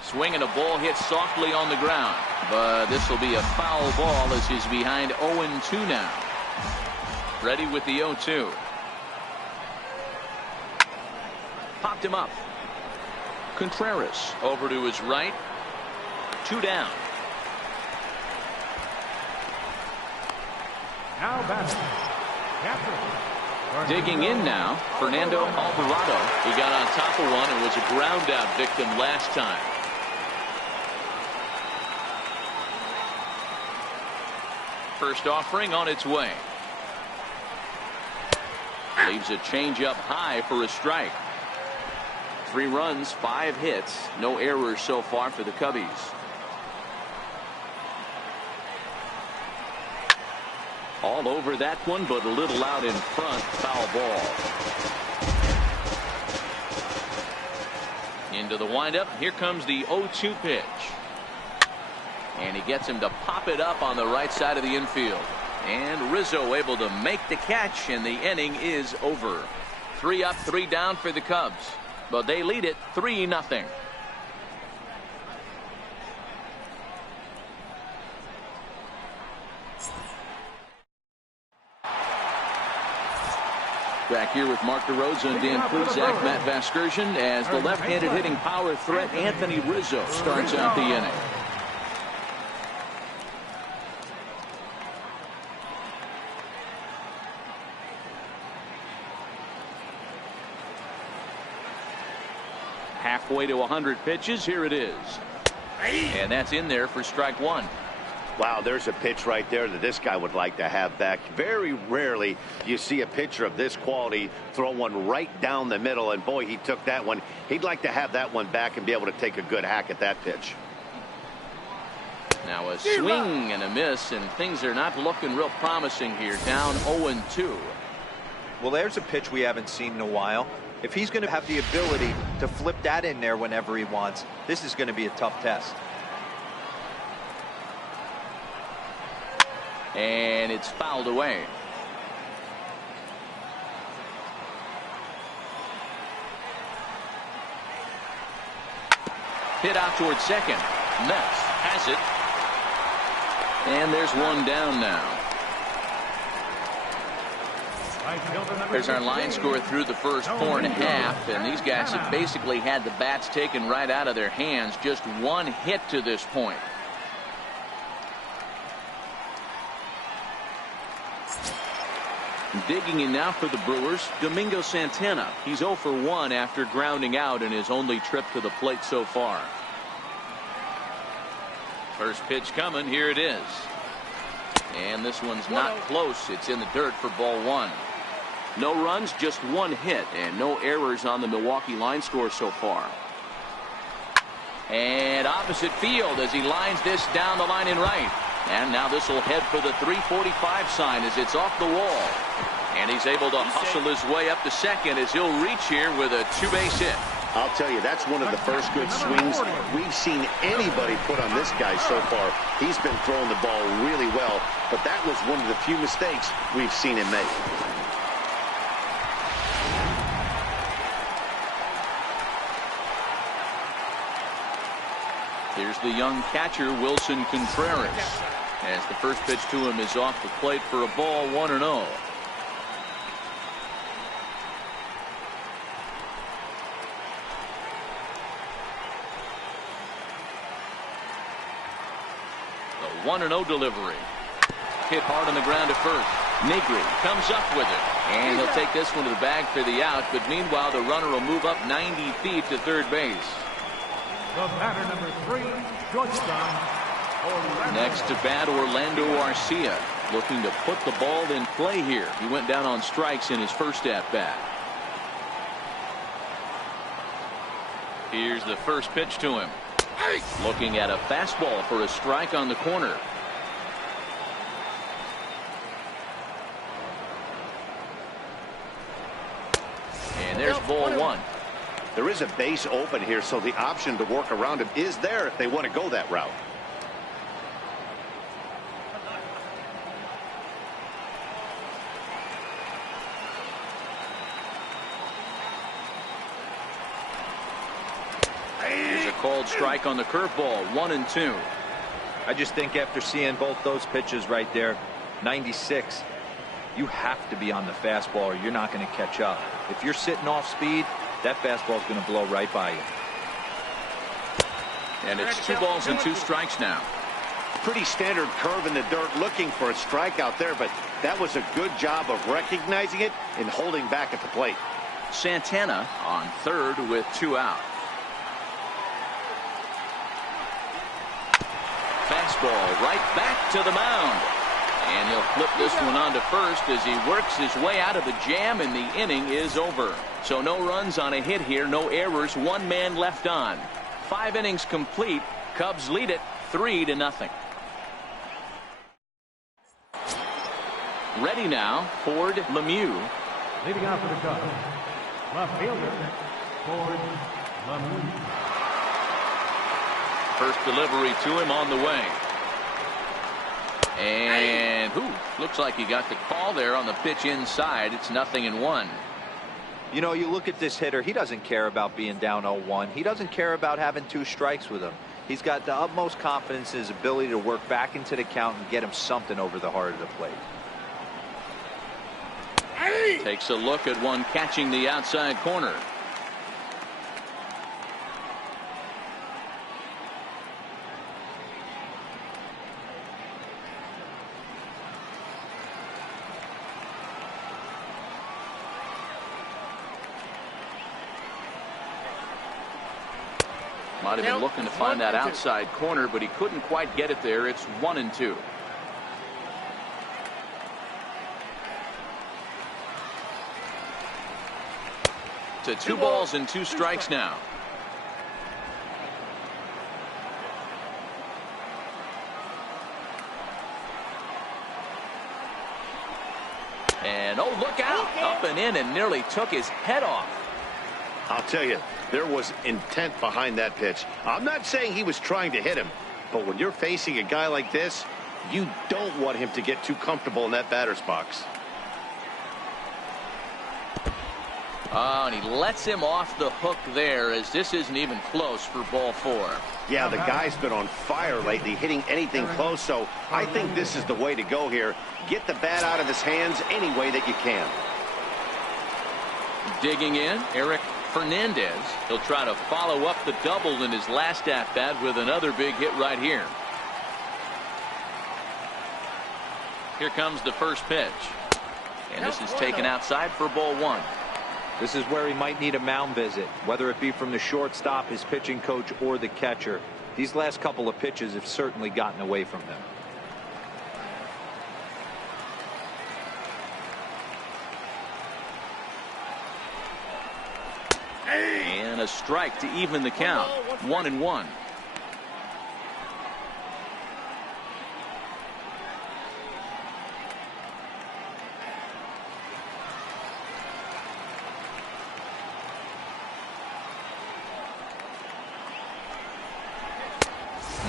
Swing and a ball hit softly on the ground. But this will be a foul ball as he's behind 0-2 now. Ready with the 0-2. Popped him up. Contreras over to his right. 2 down. Now batting, captain. Digging in now, Fernando Alvarado. He got on top of one and was a ground out victim last time. First offering on its way. Leaves a changeup high for a strike. 3 runs, 5 hits, no errors so far for the Cubbies. All over that one, but a little out in front. Foul ball. Into the windup. Here comes the 0-2 pitch. And he gets him to pop it up on the right side of the infield. And Rizzo able to make the catch, and the inning is over. 3 up, 3 down for the Cubs. But they lead it 3-0. Back here with Mark DeRosa and Dan Plezak, Matt Vasgersian, as the left-handed hitting power threat Anthony Rizzo starts out the inning. Halfway to 100 pitches. Here it is. And that's in there for strike 1. Wow, there's a pitch right there that this guy would like to have back. Very rarely you see a pitcher of this quality throw one right down the middle, and boy, he took that one. He'd like to have that one back and be able to take a good hack at that pitch. Now a swing and a miss, and things are not looking real promising here. Down 0-2. Well, there's a pitch we haven't seen in a while. If he's going to have the ability to flip that in there whenever he wants, this is going to be a tough test. And it's fouled away. Hit out towards second. Metz has it. And there's one down now. There's our line score through the first 4.5, and these guys have basically had the bats taken right out of their hands. Just 1 hit to this point. Digging in now for the Brewers, Domingo Santana. He's 0 for 1 after grounding out in his only trip to the plate so far. First pitch coming. Here it is. And this one's not close. It's in the dirt for ball 1. No runs, just 1 hit, and no errors on the Milwaukee line score so far. And opposite field as he lines this down the line in right. And now this will head for the 345 sign as it's off the wall. And he's able to hustle his way up to second as he'll reach here with a two-base hit. I'll tell you, that's one of the first good swings we've seen anybody put on this guy so far. He's been throwing the ball really well, but that was one of the few mistakes we've seen him make. Here's the young catcher, Wilson Contreras, as the first pitch to him is off the plate for a ball, 1-0. The 1-0 delivery. Hit hard on the ground at first. Negri comes up with it, and he'll take this one to the bag for the out, but meanwhile the runner will move up 90 feet to third base. The batter, number 3, shortstop. Next to bat, Orlando Arcia, looking to put the ball in play here. He went down on strikes in his first at-bat. Here's the first pitch to him. Looking at a fastball for a strike on the corner. And there's ball 1. There is a base open here, so the option to work around him is there if they want to go that route. Here's a called strike on the curveball, 1-2. I just think after seeing both those pitches right there, 96, you have to be on the fastball or you're not going to catch up. If you're sitting off speed, that fastball is going to blow right by you. And it's 2 balls and 2 strikes now. Pretty standard curve in the dirt, looking for a strikeout there, but that was a good job of recognizing it and holding back at the plate. Santana on third with 2 out. Fastball right back to the mound. And he'll flip this one onto first as he works his way out of the jam, and the inning is over. So no runs on a hit here, no errors, 1 man left on. 5 innings complete. Cubs lead it 3-0. Ready now, Ford Lemieux. Leading off for the Cubs, left fielder, Ford Lemieux. First delivery to him on the way. And looks like he got the call there on the pitch inside. It's 0-1. You know, you look at this hitter, he doesn't care about being down 0-1. He doesn't care about having 2 strikes with him. He's got the utmost confidence in his ability to work back into the count and get him something over the heart of the plate. Takes a look at one catching the outside corner. Might have been looking to find that outside corner, but he couldn't quite get it there. It's 1-2. To 2 balls and 2 strikes now. And oh, look out! Up and in and nearly took his head off. I'll tell you, there was intent behind that pitch. I'm not saying he was trying to hit him, but when you're facing a guy like this, you don't want him to get too comfortable in that batter's box. Oh, and he lets him off the hook there, as this isn't even close for ball 4. Yeah, the guy's been on fire lately, hitting anything close, so I think this is the way to go here. Get the bat out of his hands any way that you can. Digging in, Eric Fernandez. He'll try to follow up the double in his last at-bat with another big hit right here. Here comes the first pitch. And this is taken outside for ball 1. This is where he might need a mound visit, whether it be from the shortstop, his pitching coach, or the catcher. These last couple of pitches have certainly gotten away from him. And a strike to even the count. 1-1.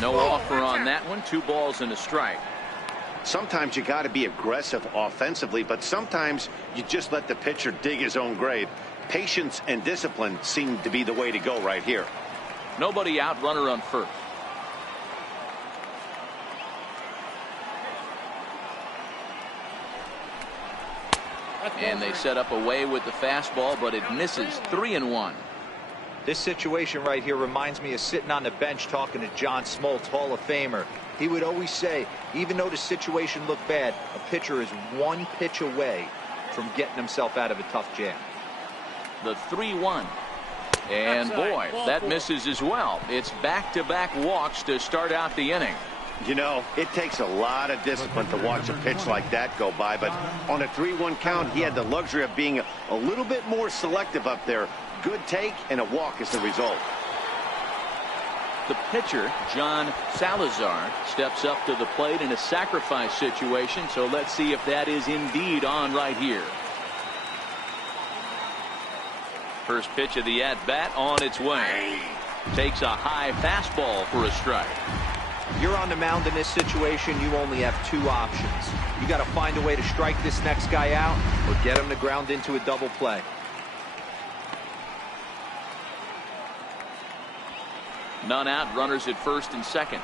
No offer on that one. 2 balls and a strike. Sometimes you got to be aggressive offensively, but sometimes you just let the pitcher dig his own grave. Patience and discipline seem to be the way to go right here. Nobody out, runner on first. And they set up away with the fastball, but it misses. 3-1. This situation right here reminds me of sitting on the bench talking to John Smoltz, Hall of Famer. He would always say, even though the situation looked bad, a pitcher is 1 pitch away from getting himself out of a tough jam. The 3-1. And boy, that misses as well. It's back-to-back walks to start out the inning. You know, it takes a lot of discipline to watch a pitch like that go by, but on a 3-1 count, he had the luxury of being a little bit more selective up there. Good take and a walk is the result. The pitcher, John Salazar, steps up to the plate in a sacrifice situation, so let's see if that is indeed on right here. First pitch of the at-bat on its way. Takes a high fastball for a strike. You're on the mound in this situation, you only have 2 options. You got to find a way to strike this next guy out or get him to ground into a double play. None out, runners at first and second.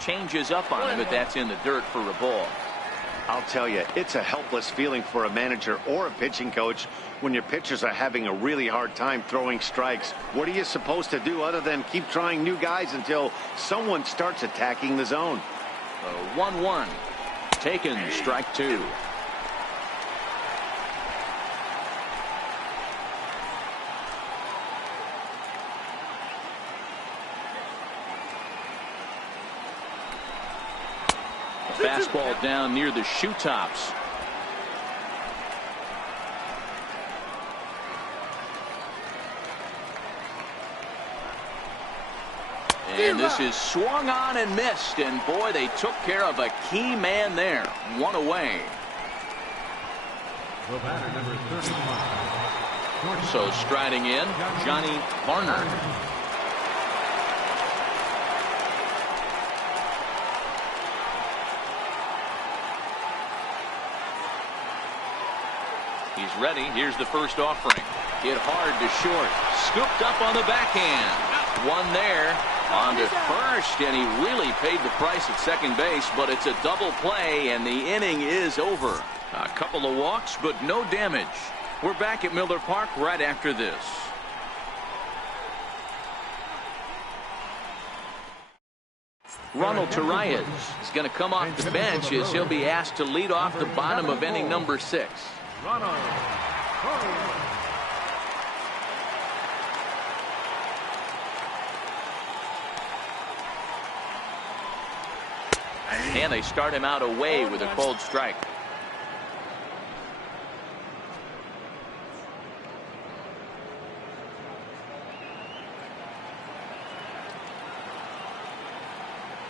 Changes up on him, but that's in the dirt for a ball. I'll tell you, it's a helpless feeling for a manager or a pitching coach when your pitchers are having a really hard time throwing strikes. What are you supposed to do other than keep trying new guys until someone starts attacking the zone? 1-1. Taken, strike 2. Fastball down near the shoe tops. And this is swung on and missed, and boy, they took care of a key man there. 1 away. The batter, number 31. So striding in, Johnny Varner. He's ready. Here's the first offering. Hit hard to short. Scooped up on the backhand. 1 there. On to first, and he really paid the price at second base, but it's a double play, and the inning is over. A couple of walks, but no damage. We're back at Miller Park right after this. Ronald Torreyes is going to come off the bench as he'll be asked to lead off the bottom of inning number 6. Ronald. And they start him out away with a cold strike.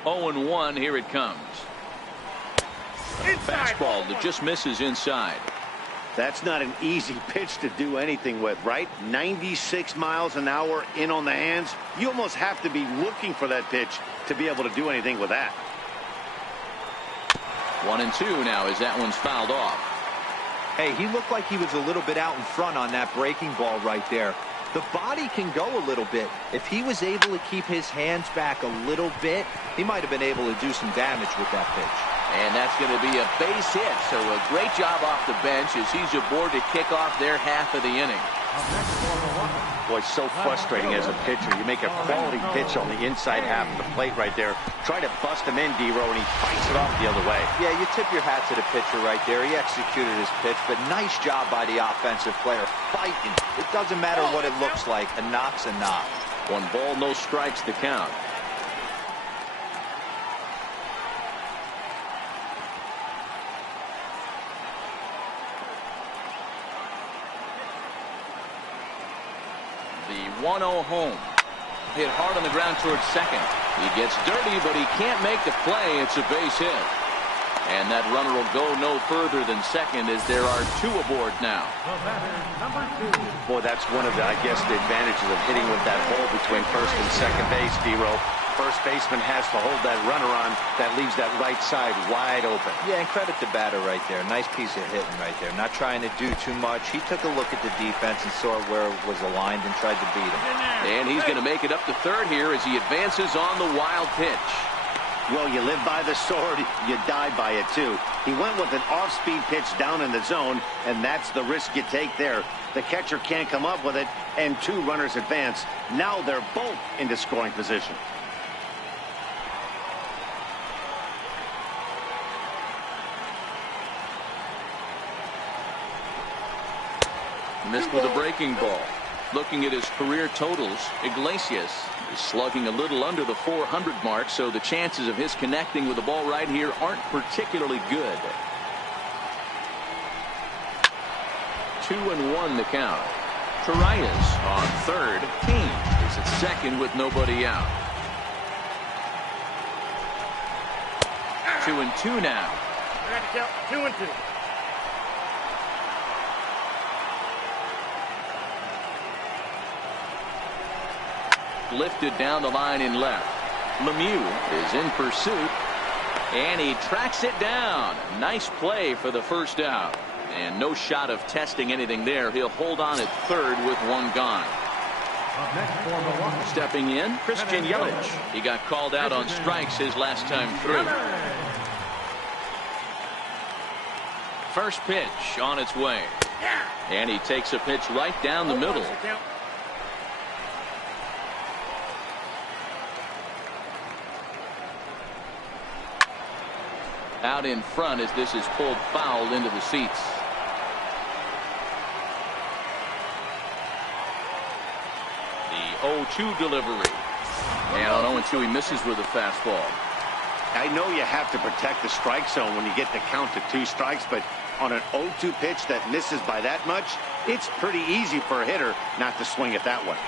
Oh, 0-1, here it comes. Fastball that just misses inside. That's not an easy pitch to do anything with, right? 96 miles an hour in on the hands. You almost have to be looking for that pitch to be able to do anything with that. 1-2 now as that one's fouled off. Hey, he looked like he was a little bit out in front on that breaking ball right there. The body can go a little bit. If he was able to keep his hands back a little bit, he might have been able to do some damage with that pitch. And that's going to be a base hit. So a great job off the bench as he's aboard to kick off their half of the inning. Boy, so frustrating as a pitcher. You make a quality pitch on the inside half of the plate right there. Try to bust him in, D-Row, and he fights it off the other way. Yeah, you tip your hat to the pitcher right there. He executed his pitch, but nice job by the offensive player fighting. It doesn't matter what it looks like. A knock's a knock. 1 ball, no strikes to count. The 1-0 home. Hit hard on the ground towards second. He gets dirty, but he can't make the play. It's a base hit. And that runner will go no further than second as there are 2 aboard now. The batter, number 2. Boy, that's one of the, I guess, the advantages of hitting with that hole between first and second base, D-Row. First baseman has to hold that runner on. That leaves that right side wide open. Yeah, and credit the batter right there. Nice piece of hitting right there. Not trying to do too much. He took a look at the defense and saw where it was aligned and tried to beat him. And he's going to make it up to third here as he advances on the wild pitch. Well, you live by the sword, you die by it, too. He went with an off-speed pitch down in the zone, and that's the risk you take there. The catcher can't come up with it, and 2 runners advance. Now they're both into scoring position. Missed with a breaking ball. Looking at his career totals, Iglesias is slugging a little under the 400 mark, so the chances of his connecting with the ball right here aren't particularly good. 2-1 the count. Torreyes on third. Kane is at second with nobody out. 2-2 now. I got to count 2-2. Lifted down the line in left. Lemieux is in pursuit, and he tracks it down. Nice play for the first out, and no shot of testing anything there. He'll hold on at third with 1 gone. Up next for Milwaukee. Stepping in, Christian Yelich. He got called out on strikes his last time through. First pitch on its way, and he takes a pitch right down the middle. Out in front as this is pulled foul into the seats. The 0-2 delivery. And on 0-2 he misses with a fastball. I know you have to protect the strike zone when you get the count to 2 strikes, but on an 0-2 pitch that misses by that much, it's pretty easy for a hitter not to swing it that way.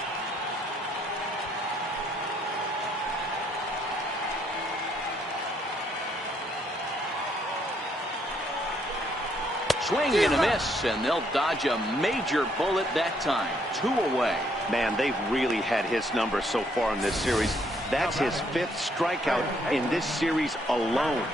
Swing and a miss, and they'll dodge a major bullet that time. 2 away. Man, they've really had his number so far in this series. That's his 5th strikeout in this series alone.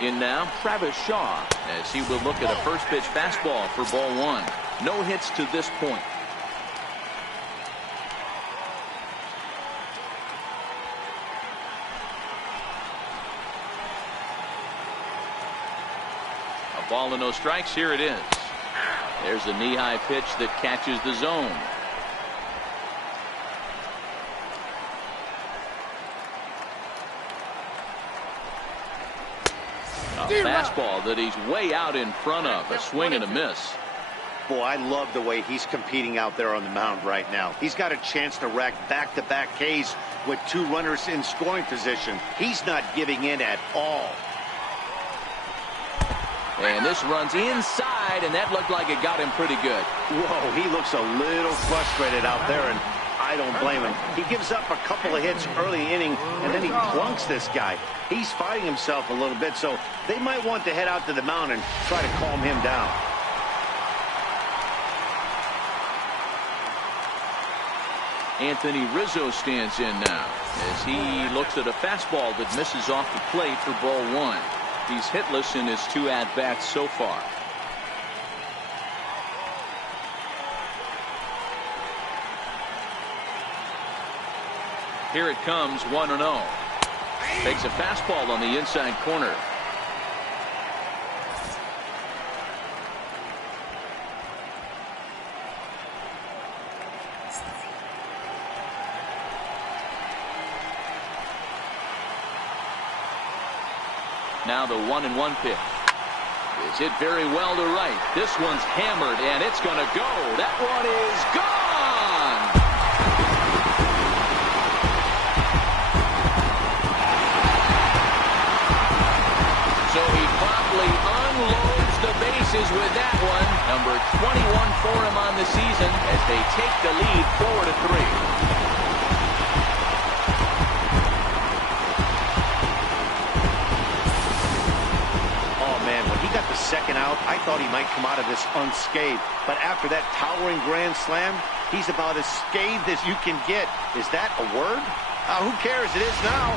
In now, Travis Shaw, as he will look at a first pitch fastball for ball 1. No hits to this point. A ball and no strikes. Here it is. There's a knee-high pitch that catches the zone. A fastball that he's way out in front of. A swing and a miss. Boy, I love the way he's competing out there on the mound right now. He's got a chance to rack back-to-back Ks with 2 runners in scoring position. He's not giving in at all. And this runs inside, and that looked like it got him pretty good. Whoa, he looks a little frustrated out there, and I don't blame him. He gives up a couple of hits early inning, and then he plunks this guy. He's fighting himself a little bit, so they might want to head out to the mound and try to calm him down. Anthony Rizzo stands in now as he looks at a fastball that misses off the plate for ball 1. He's hitless in his 2 at-bats so far. Here it comes, 1-0. Takes a fastball on the inside corner. Now the 1-1 pitch. It's hit very well to right. This one's hammered, and it's going to go. That one is gone. So he promptly unloads the bases with that one. Number 21 for him on the season as they take the lead 4-3. The second out, I thought he might come out of this unscathed, but after that towering grand slam, he's about as scathed as you can get. Is that a word? Who cares? It is now.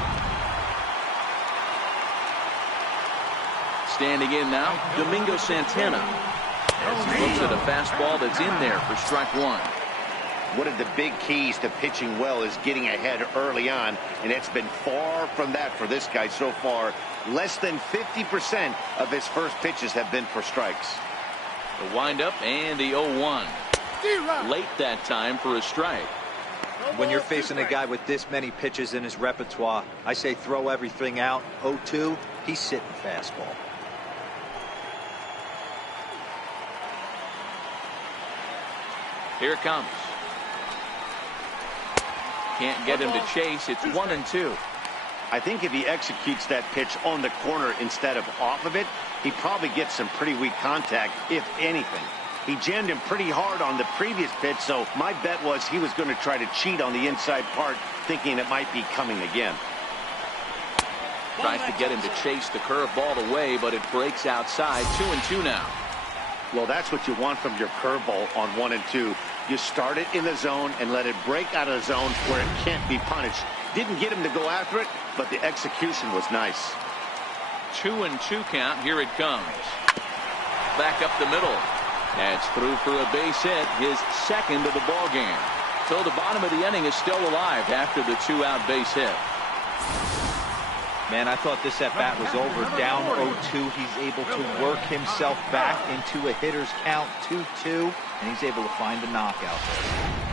Standing in now, Domingo Santana, as he looks at a fastball that's in there for strike one. One of the big keys to pitching well is getting ahead early on, and it's been far from that for this guy so far. Less than 50% of his first pitches have been for strikes. The windup and the 0-1. Late that time for a strike. When you're facing a guy with this many pitches in his repertoire, I say throw everything out. 0-2, he's sitting fastball. Here it comes. Can't get him to chase. It's 1-2. I think if he executes that pitch on the corner instead of off of it, he probably gets some pretty weak contact, if anything. He jammed him pretty hard on the previous pitch, so my bet was he was going to try to cheat on the inside part, thinking it might be coming again. Tries to get him to chase the curveball away, but it breaks outside. 2-2 now. Well, that's what you want from your curveball on 1-2. You start it in the zone and let it break out of the zone where it can't be punished. Didn't get him to go after it, but the execution was nice. 2-2 count. Here it comes. Back up the middle. That's through for a base hit, his second of the ball game. So the bottom of the inning is still alive after the 2-out base hit. Man, I thought this at-bat was over. Down 0-2. He's able to work himself back into a hitter's count, 2-2, and he's able to find a knockout there.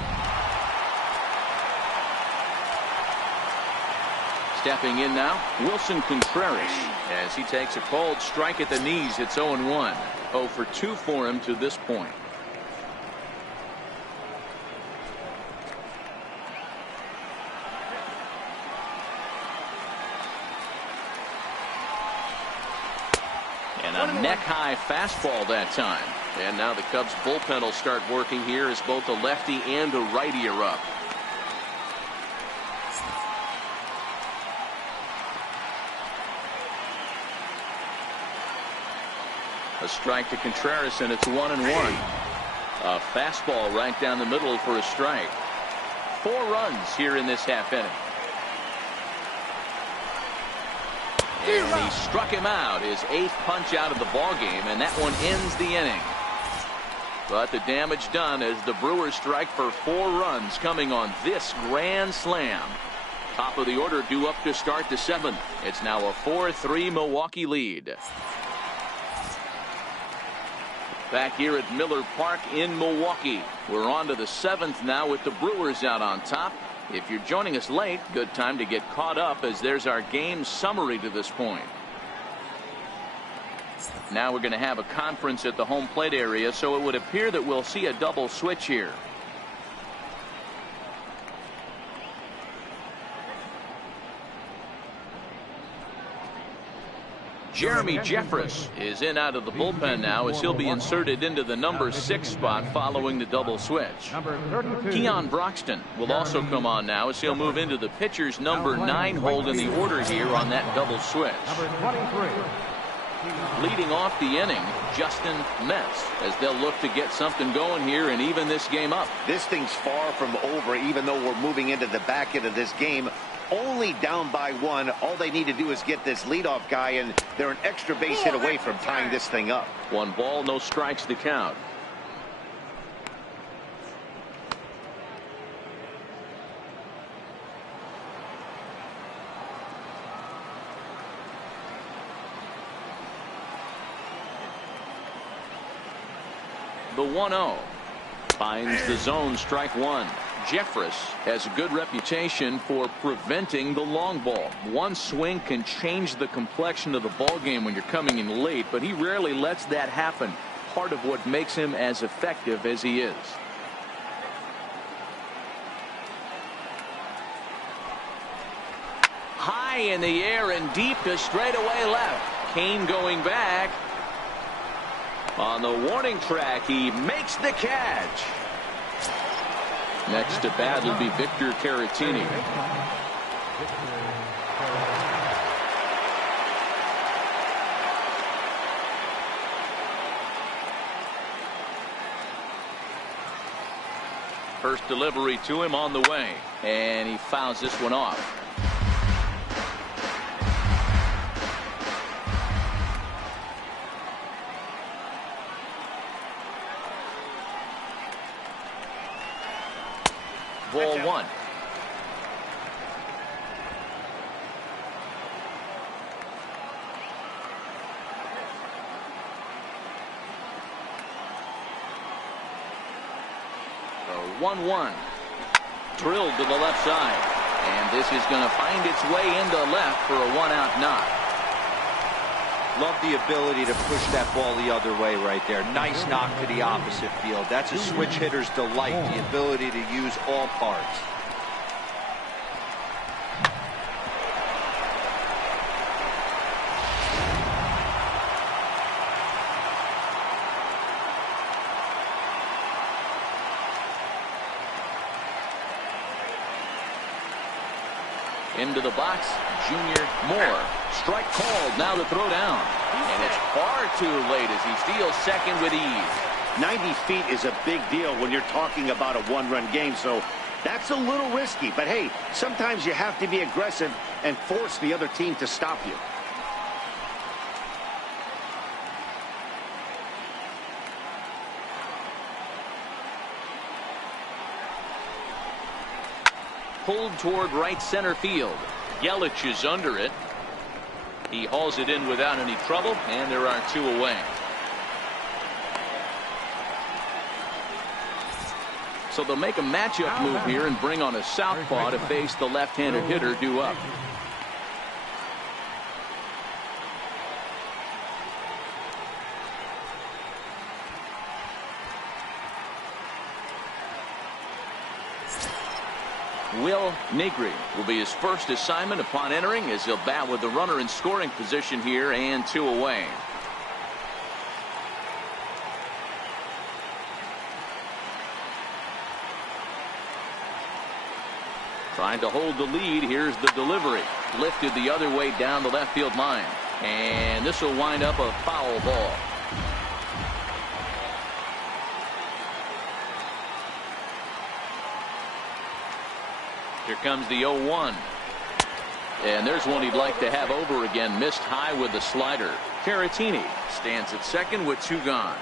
Stepping in now, Wilson Contreras, as he takes a cold strike at the knees. It's 0-1. 0 for 2 for him to this point. And a neck-high fastball that time. And now the Cubs bullpen will start working here as both a lefty and a righty are up. A strike to Contreras, and it's 1-1. A fastball right down the middle for a strike. 4 runs here in this half inning. And he struck him out, his 8th punch out of the ball game, and that one ends the inning. But the damage done as the Brewers strike for 4 runs coming on this grand slam. Top of the order due up to start the 7th. It's now a 4-3 Milwaukee lead. Back here at Miller Park in Milwaukee. We're on to the 7th now with the Brewers out on top. If you're joining us late, good time to get caught up as there's our game summary to this point. Now we're going to have a conference at the home plate area, so it would appear that we'll see a double switch here. Jeremy Jeffress is in out of the bullpen now as he'll be inserted into the number 6 spot following the double switch. Keon Broxton will also come on now as he'll move into the pitcher's number 9 hold in the order here on that double switch. Leading off the inning, Justin Metz, as they'll look to get something going here and even this game up. This thing's far from over, even though we're moving into the back end of this game. Only down by 1. All they need to do is get this leadoff guy, and they're an extra base hit away from tying this thing up. 1 ball, no strikes to count. The 1-0 finds the zone, strike 1. Jeffress has a good reputation for preventing the long ball. One swing can change the complexion of the ball game when you're coming in late, but he rarely lets that happen. Part of what makes him as effective as he is. High in the air and deep to straightaway left. Kane going back. On the warning track, he makes the catch. Next to bat will be Victor Caratini. First delivery to him on the way, and he fouls this one off. Ball one. The 1-1. Drilled to the left side. And this is going to find its way into left for a one-out knock. Love the ability to push that ball the other way right there. Nice knock to the opposite field. That's a switch hitter's delight, the ability to use all parts. Into the box, Junior Moore. Strike called, now the throw down. And it's far too late as he steals second with ease. 90 feet is a big deal when you're talking about a one-run game, so that's a little risky. But hey, sometimes you have to be aggressive and force the other team to stop you. Pulled toward right center field. Yelich is under it. He hauls it in without any trouble, and there are two away. So they'll make a matchup move here and bring on a southpaw to face the left-handed hitter due up. Will Negri will be his first assignment upon entering, as he'll bat with the runner in scoring position here and two away. Trying to hold the lead. Here's the delivery. Lifted the other way down the left field line. And this will wind up a foul ball. Here comes the 0-1. And there's one he'd like to have over again. Missed high with the slider. Caratini stands at second with two gone.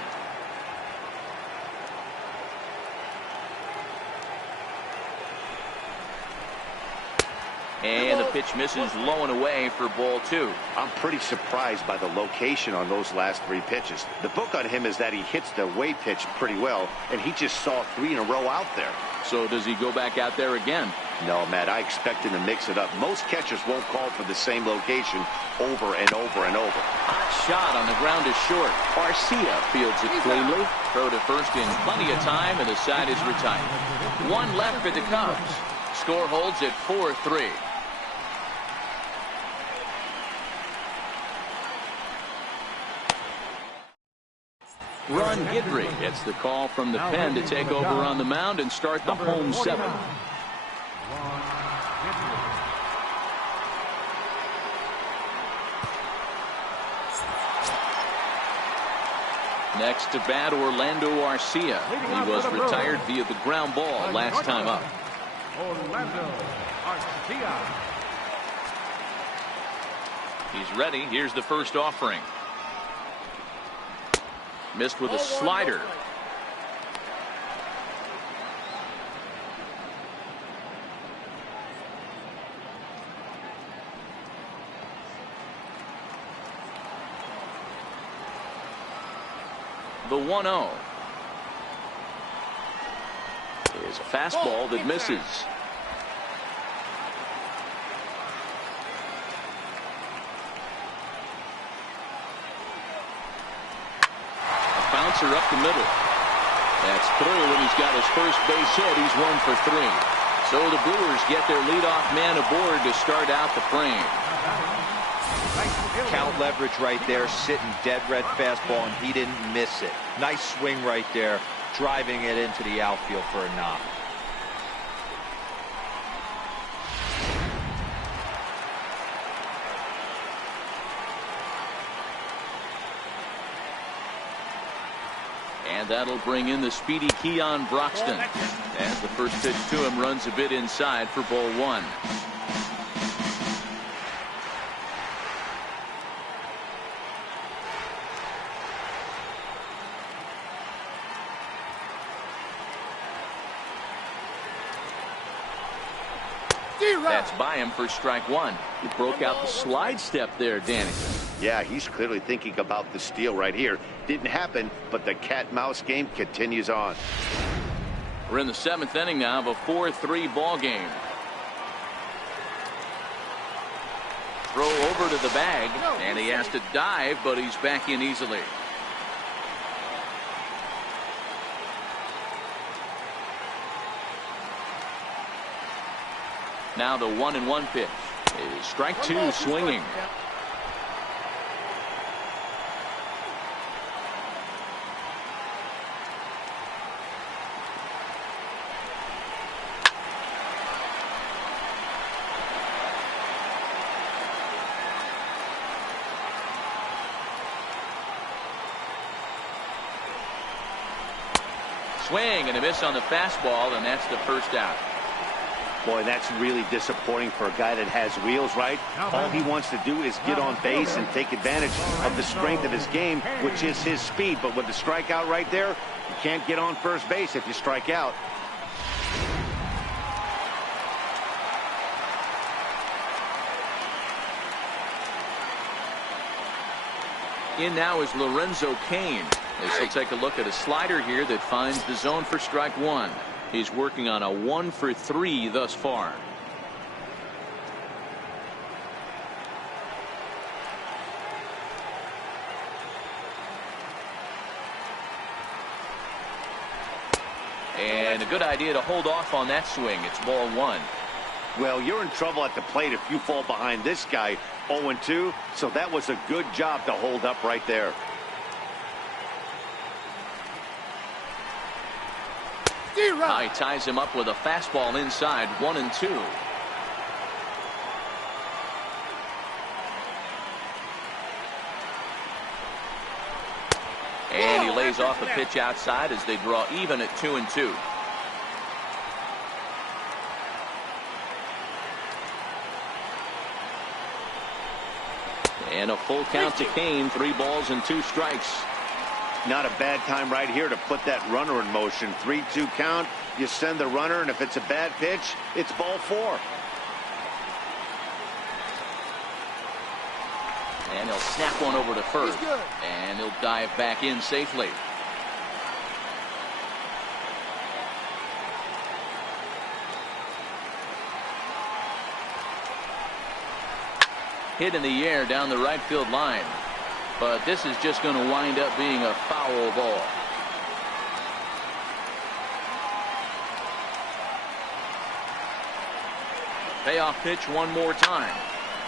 And the pitch misses low and away for ball two. I'm pretty surprised by the location on those last three pitches. The book on him is that he hits the away pitch pretty well, and he just saw three in a row out there. So does he go back out there again? No, Matt, I expect him to mix it up. Most catchers won't call for the same location over and over and over. Hot shot on the ground is short. Garcia fields it cleanly. Throw to first in plenty of time, and the side is retired. One left for the Cubs. Score holds at 4-3. Ron Guidry gets the call from the pen to take over on the mound and start the home seven. Next to bat, Orlando Arcia. He was retired via the ground ball last time up. Orlando Arcia. He's ready. Here's the first offering. Missed with a slider. The 1-0 is a fastball that misses. Bouncer up the middle. That's through, and he's got his first base hit. He's 1 for 3. So the Brewers get their leadoff man aboard to start out the frame. Count leverage right there, sitting dead red fastball, and he didn't miss it. Nice swing right there, driving it into the outfield for a knock. And that'll bring in the speedy Keon Broxton. As the first pitch to him runs a bit inside for ball one. That's by him for strike one. He broke out the slide step there, Danny. Yeah, he's clearly thinking about the steal right here. Didn't happen, but the cat-mouse game continues on. We're in the 7th inning now of a 4-3 ball game. Throw over to the bag, and he has to dive, but he's back in easily. Now the 1-1 pitch is strike two, swinging. Swing and a miss on the fastball, and that's the first out. Boy, that's really disappointing for a guy that has wheels, right? All he wants to do is get on base and take advantage of the strength of his game, which is his speed. But with the strikeout right there, you can't get on first base if you strike out. In now is Lorenzo Cain. As he'll take a look at a slider here that finds the zone for strike one. He's working on a 1-for-3 thus far. And a good idea to hold off on that swing. It's ball one. Well, you're in trouble at the plate if you fall behind this guy 0-2, so that was a good job to hold up right there. Now he ties him up with a fastball inside, 1-2. And he lays off a pitch outside as they draw even at 2-2. And a full count to Cain, 3 balls and 2 strikes. Not a bad time right here to put that runner in motion. 3-2 count. You send the runner, and if it's a bad pitch, it's ball 4. And he'll snap one over to first. And he'll dive back in safely. Hit in the air down the right field line. But this is just going to wind up being a foul ball. Payoff pitch one more time.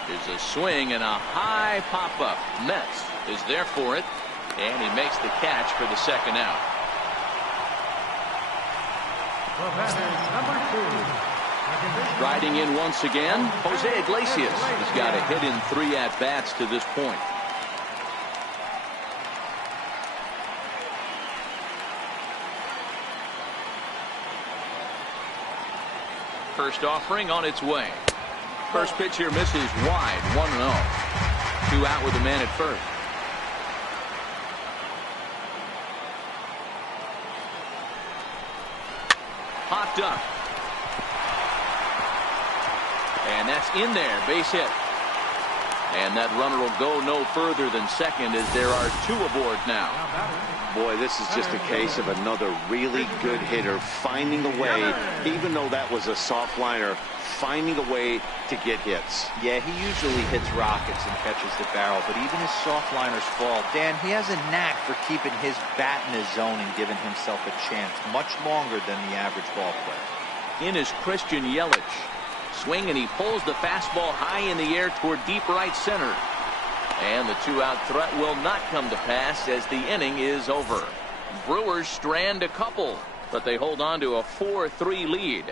There's a swing and a high pop-up. Metz is there for it, and he makes the catch for the second out. Riding in once again, Jose Iglesias. He's got a hit in 3 at-bats to this point. First offering on its way. First pitch here misses wide, 1-0. 2 out with the man at first. Popped up. And that's in there, base hit. And that runner will go no further than second as there are 2 aboard now. Boy, this is just a case of another really good hitter finding a way, even though that was a soft liner, finding a way to get hits. Yeah, he usually hits rockets and catches the barrel, but even his soft liners fall. Dan, he has a knack for keeping his bat in his zone and giving himself a chance much longer than the average ball player. In is Christian Yelich. Swing, and he pulls the fastball high in the air toward deep right center. And the two-out threat will not come to pass as the inning is over. Brewers strand a couple, but they hold on to a 4-3 lead.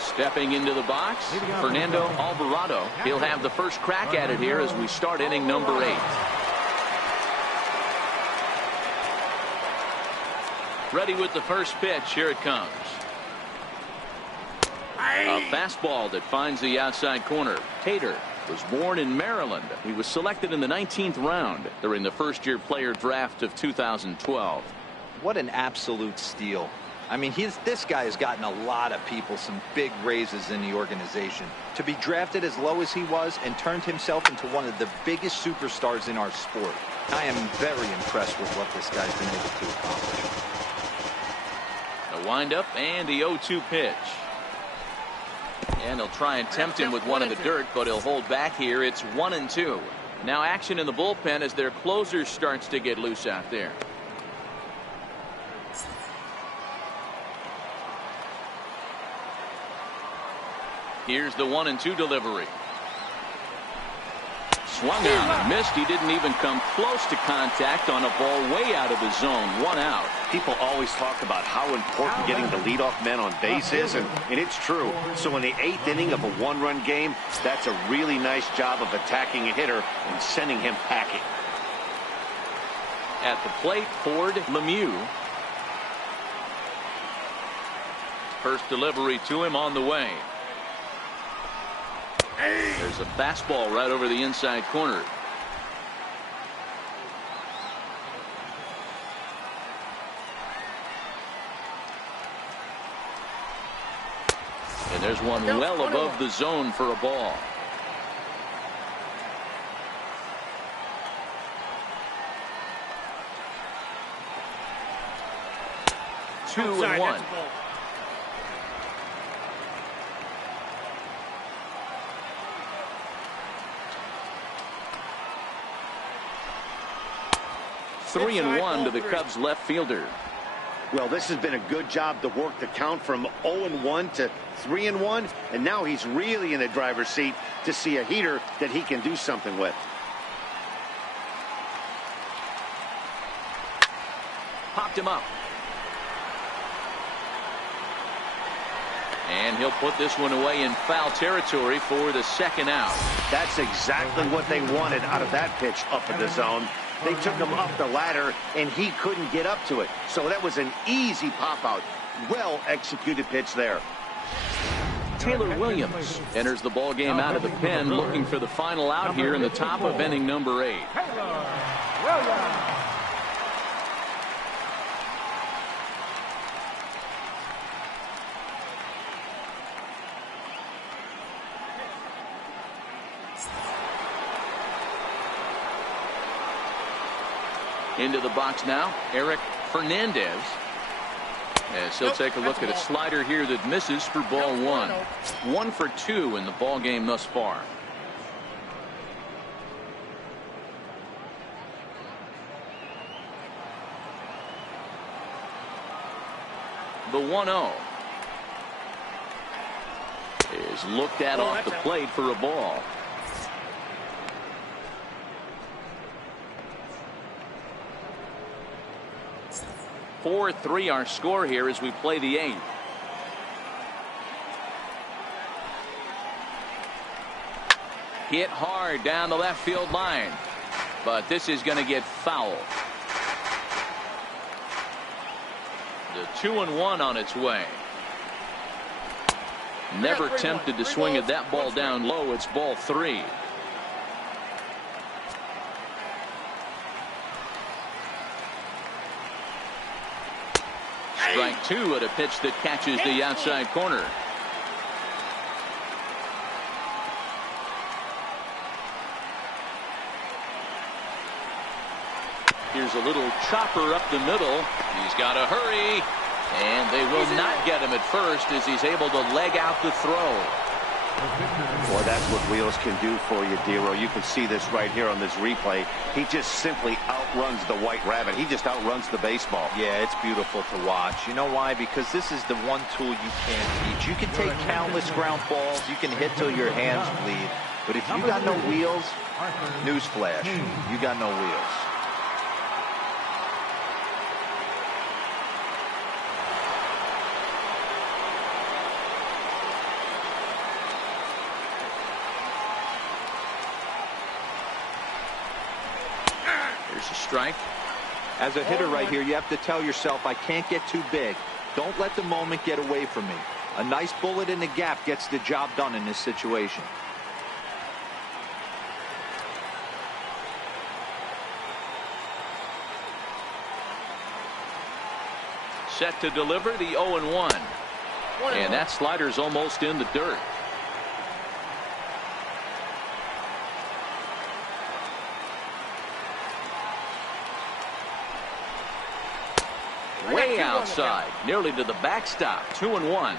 Stepping into the box, Fernando Alvarado. He'll have the first crack at it here as we start inning number 8. Ready with the first pitch. Here it comes. A fastball that finds the outside corner. Tater was born in Maryland. He was selected in the 19th round during the first-year player draft of 2012. What an absolute steal. I mean, this guy has gotten a lot of people some big raises in the organization. To be drafted as low as he was and turned himself into one of the biggest superstars in our sport. I am very impressed with what this guy's been able to accomplish. The windup and the 0-2 pitch. And he'll try and tempt him with one in the dirt, but he'll hold back here. It's 1-2. Now action in the bullpen as their closer starts to get loose out there. Here's the 1-2 delivery. Swung on and missed. He didn't even come close to contact on a ball way out of the zone. 1 out. People always talk about how important getting the leadoff men on base is, and it's true. So in the 8th inning of a 1-run game, that's a really nice job of attacking a hitter and sending him packing. At the plate, Ford Lemieux. First delivery to him on the way. There's a fastball right over the inside corner. And there's one well above the zone for a ball. Two and one. 3-1 to the Cubs left fielder. Well, this has been a good job to work the count from 0-1 to 3-1, and now he's really in the driver's seat to see a heater that he can do something with. Popped him up. And he'll put this one away in foul territory for the second out. That's exactly what they wanted out of that pitch up in the zone. They took him up the ladder, and he couldn't get up to it. So that was an easy pop-out. Well-executed pitch there. Taylor Williams enters the ball game out of the pen, looking for the final out here in the top of inning number 8. Into the box now, Eric Fernandez. As he'll take a look at a slider here that misses for ball 1. 1 for 2 in the ball game thus far. The 1-0 is looked at off the plate for a ball. 4-3 our score here as we play the 8th. Hit hard down the left field line, but this is going to get foul. The 2-1 on its way. Never tempted to swing at that ball down low. It's ball 3. Strike 2 at a pitch that catches the outside corner. Here's a little chopper up the middle. He's got to hurry, and they will not get him at first as he's able to leg out the throw. Well, that's what wheels can do for you, Dero. You can see this right here on this replay. He just simply outruns the white rabbit. He just outruns the baseball. Yeah, it's beautiful to watch. You know why? Because this is the one tool you can't teach. You can take countless ground balls. You can hit till your hands bleed. But if you got no wheels, newsflash, you got no wheels. Here's a strike. As a hitter right here, you have to tell yourself, I can't get too big. Don't let the moment get away from me. A nice bullet in the gap gets the job done in this situation. Set to deliver the 0-1. And that slider's almost in the dirt. Way outside, nearly to the backstop. 2-1.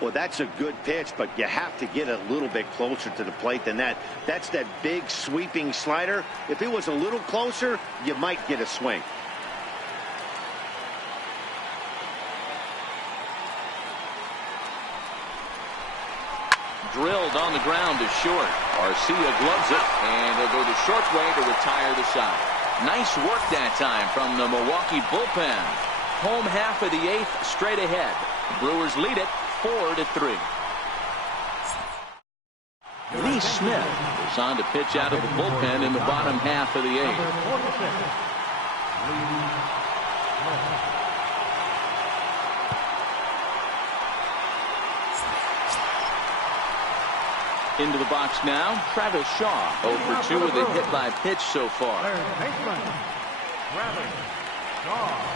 Well, that's a good pitch, but you have to get a little bit closer to the plate than that. That's that big sweeping slider. If it was a little closer, you might get a swing. Drilled on the ground to short. Arcia gloves it, and he'll go the short way to retire the side. Nice work that time from the Milwaukee bullpen. Home half of the 8th straight ahead. Brewers lead it 4-3. Lee Smith is on to pitch out of the bullpen in the bottom half of the 8th. Into the box now, Travis Shaw. 0 for 2 with a hit by pitch so far. Travis Shaw.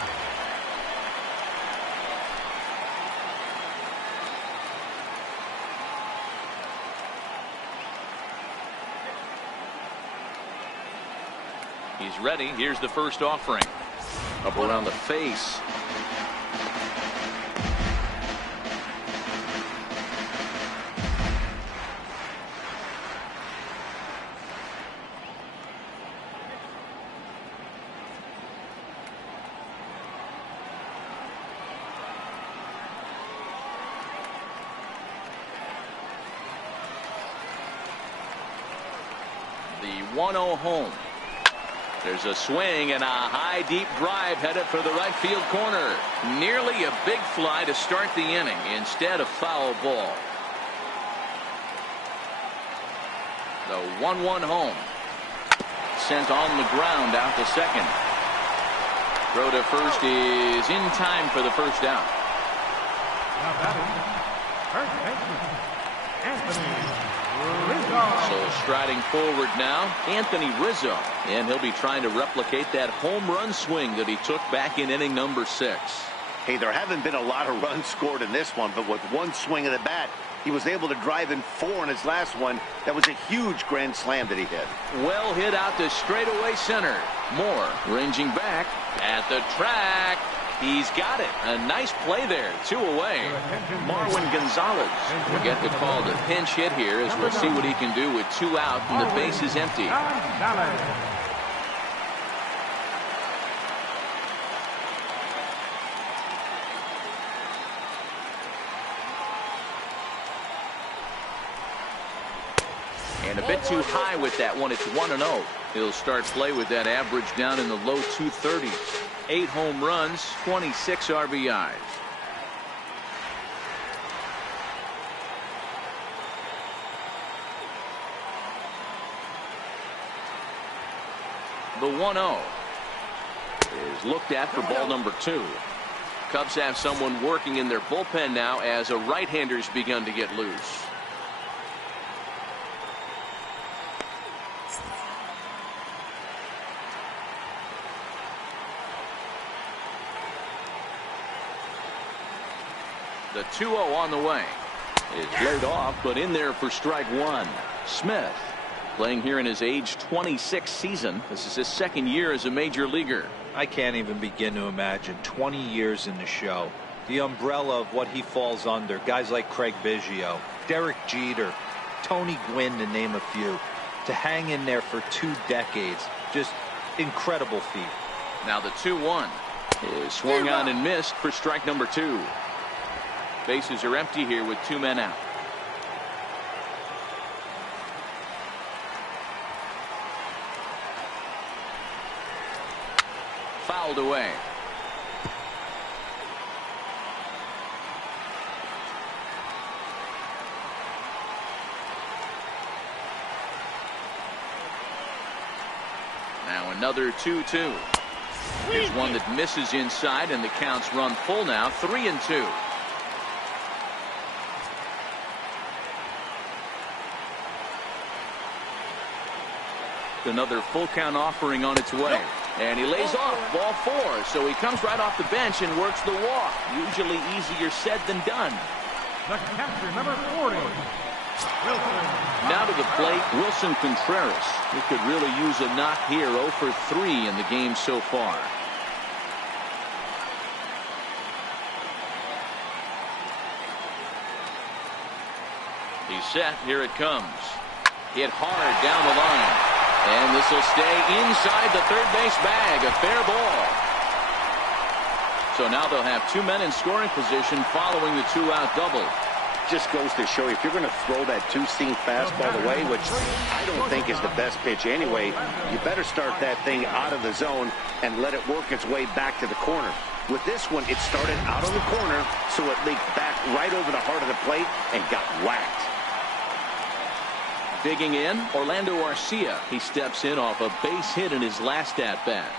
He's ready. Here's the first offering. Up around the face. The 1-0 home. There's a swing and a high deep drive headed for the right field corner. Nearly a big fly to start the inning. Instead, a foul ball. The 1-1 home. Sent on the ground out to second. Throw to first is in time for the first out. Now batting, first baseman, Anthony Rizzo. So striding forward now, Anthony Rizzo. And he'll be trying to replicate that home run swing that he took back in inning number 6. Hey, there haven't been a lot of runs scored in this one, but with one swing of the bat, he was able to drive in 4 in his last one. That was a huge grand slam that he hit. Well hit out to straightaway center. Moore ranging back at the track. He's got it. A nice play there. 2 away. Marwin Gonzalez will get the call to pinch hit here as we'll see what he can do with 2 out and the base is empty. And a bit too high with that one. It's 1-0. He'll start play with that average down in the low 230s. 8 home runs, 26 RBIs. The 1-0 is looked at for ball number 2. Cubs have someone working in their bullpen now as a right-hander's begun to get loose. The 2-0 on the way. It's laid off, but in there for strike 1. Smith playing here in his age 26 season. This is his 2nd year as a major leaguer. I can't even begin to imagine 20 years in the show. The umbrella of what he falls under. Guys like Craig Biggio. Derek Jeter, Tony Gwynn, to name a few. To hang in there for 2 decades, just incredible feat. Now the 2-1 is swung on and missed for strike number 2. Bases are empty here with 2 men out. Fouled away. Now another 2-2. Here's one that misses inside, and the counts run full now, 3-2. Another full count offering on its way. And he lays off ball 4. So he comes right off the bench and works the walk. Usually easier said than done. The catcher, number 40, Wilson. Now to the plate, Wilson Contreras. He could really use a knock here. 0 for 3 in the game so far. He's set. Here it comes. Hit hard down the line. And this will stay inside the third base bag. A fair ball. So now they'll have 2 men in scoring position following the 2-out double. Just goes to show you, if you're going to throw that 2-seam fastball away, which I don't think is the best pitch anyway, you better start that thing out of the zone and let it work its way back to the corner. With this one, it started out on the corner, so it leaked back right over the heart of the plate and got whacked. Digging in, Orlando Arcia. He steps in off a base hit in his last at-bat.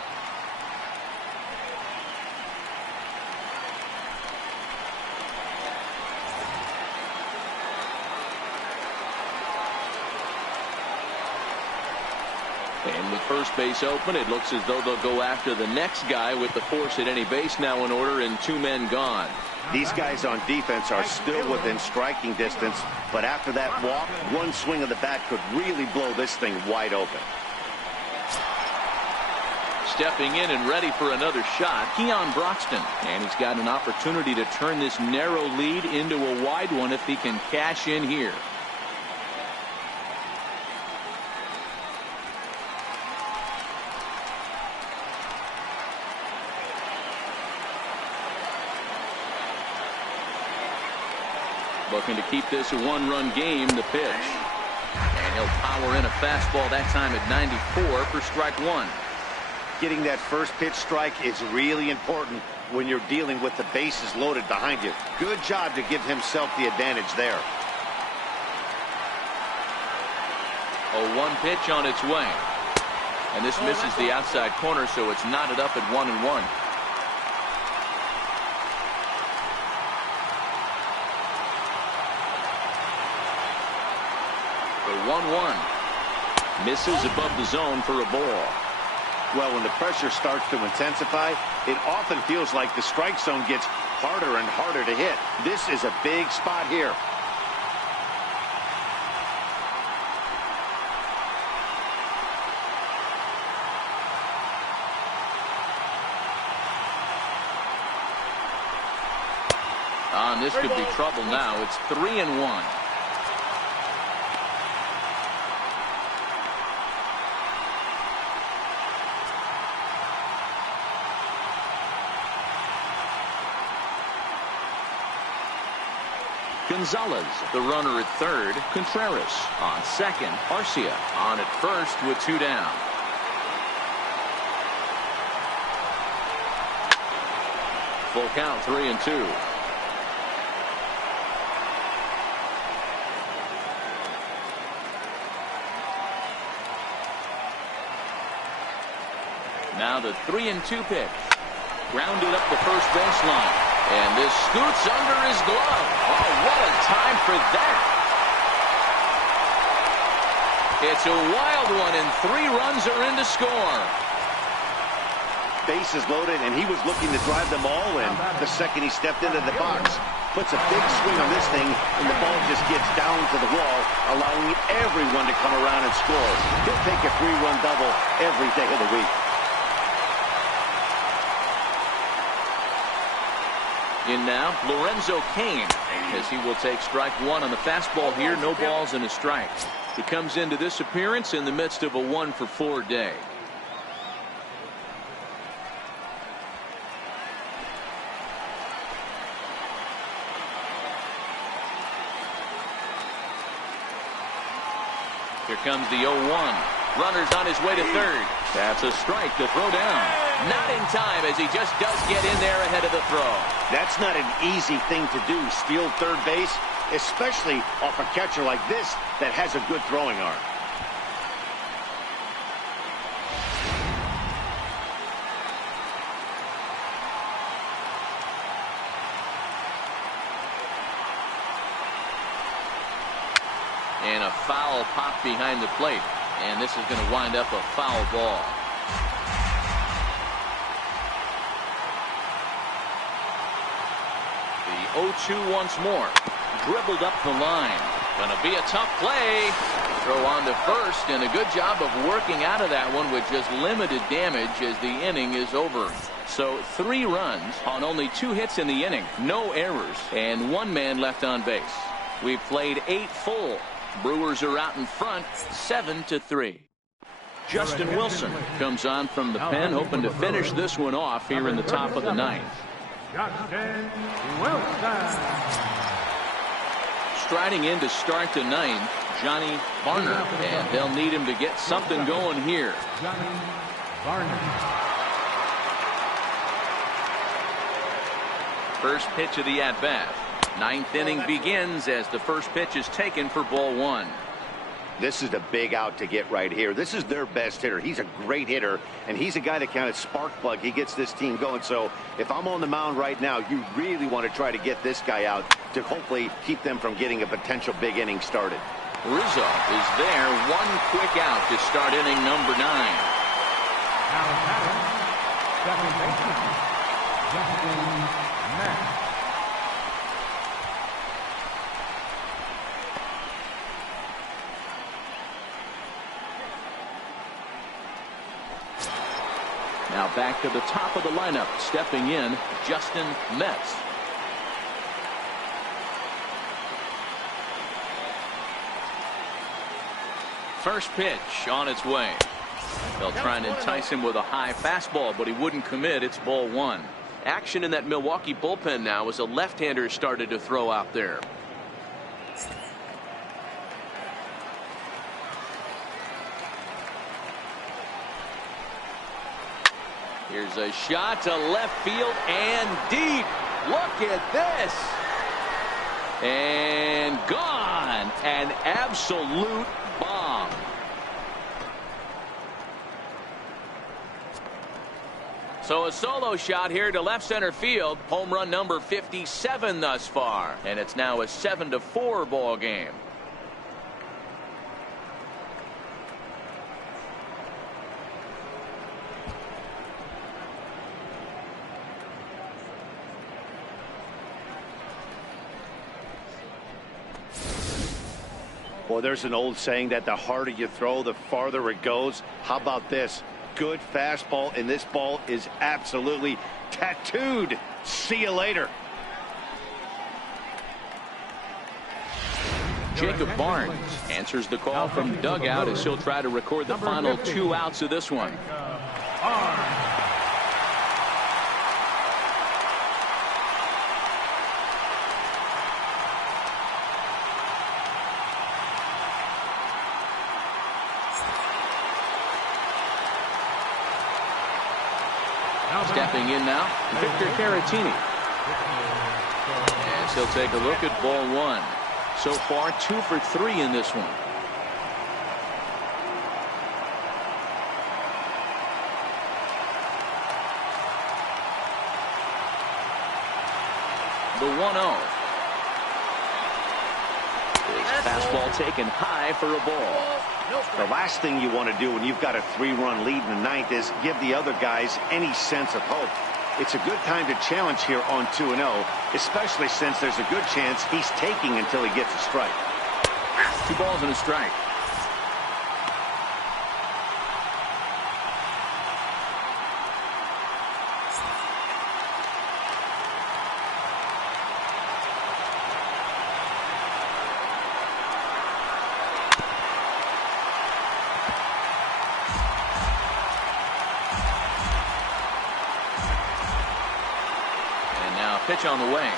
And with first base open, it looks as though they'll go after the next guy with the force at any base now in order and 2 men gone. These guys on defense are still within striking distance, but after that walk, one swing of the bat could really blow this thing wide open. Stepping in and ready for another shot, Keon Broxton. And he's got an opportunity to turn this narrow lead into a wide one if he can cash in here. Looking to keep this a 1-run game, the pitch. And he'll power in a fastball that time at 94 for strike 1. Getting that first pitch strike is really important when you're dealing with the bases loaded behind you. Good job to give himself the advantage there. A 1 pitch on its way. And this misses the outside corner, so it's knotted up at 1-1. The 1-1. Misses above the zone for a ball. Well, when the pressure starts to intensify, it often feels like the strike zone gets harder and harder to hit. This is a big spot here. This could be trouble now. It's 3-1. Gonzalez, the runner at third. Contreras on second. Arcia on at first with 2 down. Full count, 3-2. Now the 3-2 pitch. Grounded up the first baseline. And this scoots under his glove. Oh, what a time for that. It's a wild one, and 3 runs are in to score. Bases loaded, and he was looking to drive them all in the second he stepped into the box. Puts a big swing on this thing, and the ball just gets down to the wall, allowing everyone to come around and score. He'll take a 3-run double every day of the week. In now, Lorenzo Cain, as he will take strike one on the fastball here. No balls and a strike. He comes into this appearance in the midst of a 1-for-4 day. Here comes the 0-1. Runner's on his way to third. That's a strike to throw down. Not in time, as he just does get in there ahead of the throw. That's not an easy thing to do, steal third base, especially off a catcher like this that has a good throwing arm. And a foul pop behind the plate. And this is going to wind up a foul ball. The 0-2 once more. Dribbled up the line. Going to be a tough play. Throw on to first, and a good job of working out of that one with just limited damage as the inning is over. So 3 runs on only 2 hits in the inning. No errors, and 1 man left on base. We've played 8 full. Brewers are out in front, 7-3. Justin Wilson comes on from the pen, hoping to finish this one off here in the top of the 9th. Justin Wilson. Striding in to start the 9th, Johnny Varner, and they'll need him to get something going here. Johnny Varner. First pitch of the at-bat. 9th inning begins as the first pitch is taken for ball 1. This is a big out to get right here. This is their best hitter. He's a great hitter, and he's a guy that kind of spark plug. He gets this team going. So if I'm on the mound right now, you really want to try to get this guy out to hopefully keep them from getting a potential big inning started. Rizzo is there. 1 quick out to start inning number 9. Now batting, second baseman, Justin Mack. Now back to the top of the lineup, stepping in, Justin Metz. First pitch on its way. They'll try and entice him with a high fastball, but he wouldn't commit. It's ball 1. Action in that Milwaukee bullpen now as a left-hander started to throw out there. Here's a shot to left field and deep. Look at this. And gone. An absolute bomb. So a solo shot here to left center field. Home run number 57 thus far. And it's now a 7-4 ball game. Well, there's an old saying that the harder you throw, the farther it goes. How about this? Good fastball, and this ball is absolutely tattooed. See you later. Jacob Barnes answers the call from dugout as he'll try to record the final 2 outs of this one. Stepping in now, Victor Caratini. As he'll take a look at ball 1. So far, 2 for 3 in this one. The 1-0. His fastball taken high for a ball. The last thing you want to do when you've got a 3-run lead in the 9th is give the other guys any sense of hope. It's a good time to challenge here on 2-0, especially since there's a good chance he's taking until he gets a strike. 2 balls and a strike. pitch on the way.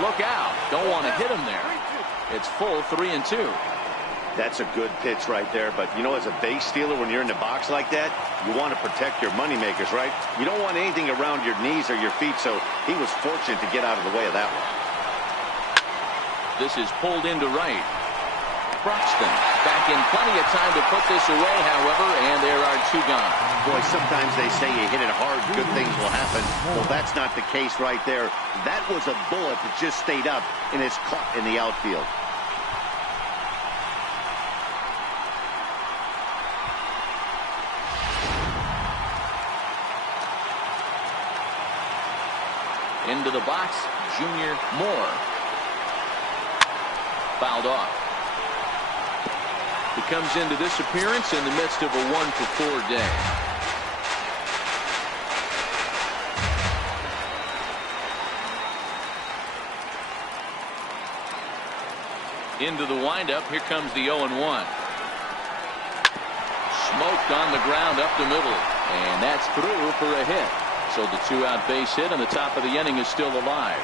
Look out. Don't want to hit him there. It's full 3-2. That's a good pitch right there. But, you know, as a base stealer, when you're in the box like that, you want to protect your moneymakers, right? You don't want anything around your knees or your feet, so he was fortunate to get out of the way of that one. This is pulled into right. Broxton back in plenty of time to put this away, however, and there are 2 gone. Boy, sometimes they say you hit it hard, good things will happen. Well, that's not the case right there. That was a bullet that just stayed up and is caught in the outfield. Into the box, Junior Moore. Fouled off. He comes into this appearance in the midst of a 1-for-4 day. Into the windup, here comes the 0-1. Smoked on the ground up the middle, and that's through for a hit. So the 2-out base hit on the top of the inning is still alive.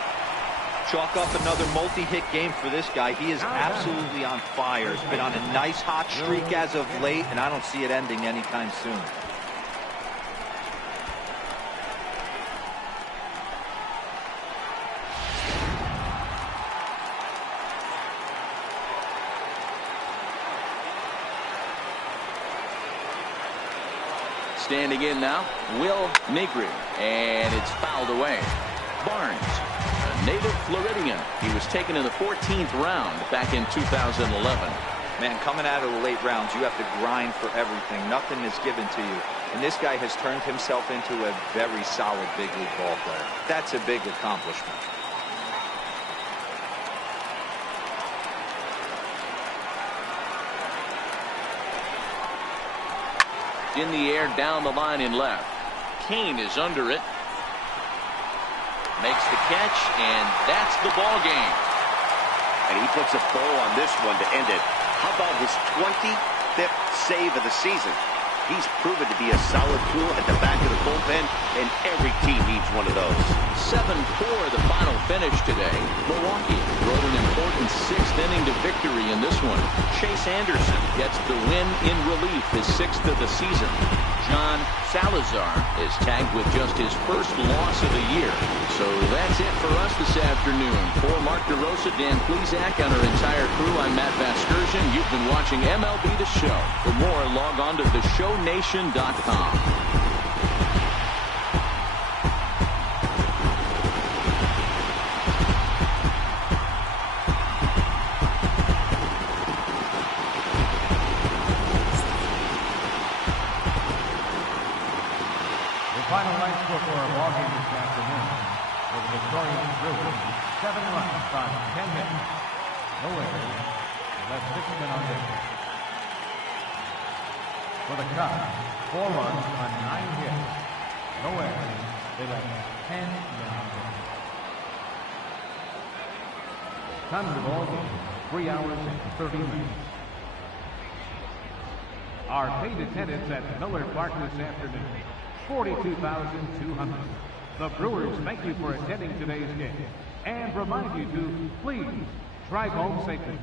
Chalk up another multi-hit game for this guy. He is absolutely on fire. He's been on a nice hot streak as of late, and I don't see it ending anytime soon. Standing in now, Will Negri, and it's fouled away. Barnes, a native Floridian. He was taken in the 14th round back in 2011. Man, coming out of the late rounds, you have to grind for everything. Nothing is given to you. And this guy has turned himself into a very solid big league ball player. That's a big accomplishment. In the air, down the line in left. Kane is under it. Makes the catch, and that's the ball game. And he puts a bow on this one to end it. How about his 25th save of the season? He's proven to be a solid tool at the back of the bullpen, and every team needs one of those. 7-4 the final finish today. Milwaukee wrote an important 6th inning to victory in this one. Chase Anderson gets the win in relief, his 6th of the season. John Salazar is tagged with just his first loss of the year. So that's it for us this afternoon. For Mark DeRosa, Dan Plesac, and our entire crew, I'm Matt Vasgersian. You've been watching MLB The Show. For more, log on to theshownation.com. Final line score for our ball game this afternoon was the victorious Brewers, 7 runs on 10 hits. No errors, left 6 men on base. For the Cubs, 4 runs on 9 hits. No errors, they left 10 men on base. Time of the ball game, 3 hours and 30 minutes. Our paid attendance at Miller Park this afternoon, 42,200. The Brewers thank you for attending today's game and remind you to please drive home safely.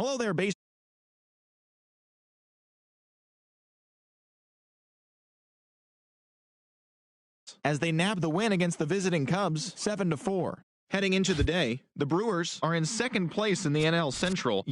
Hello there, base. As they nab the win against the visiting Cubs, 7-4. Heading into the day, the Brewers are in second place in the NL Central.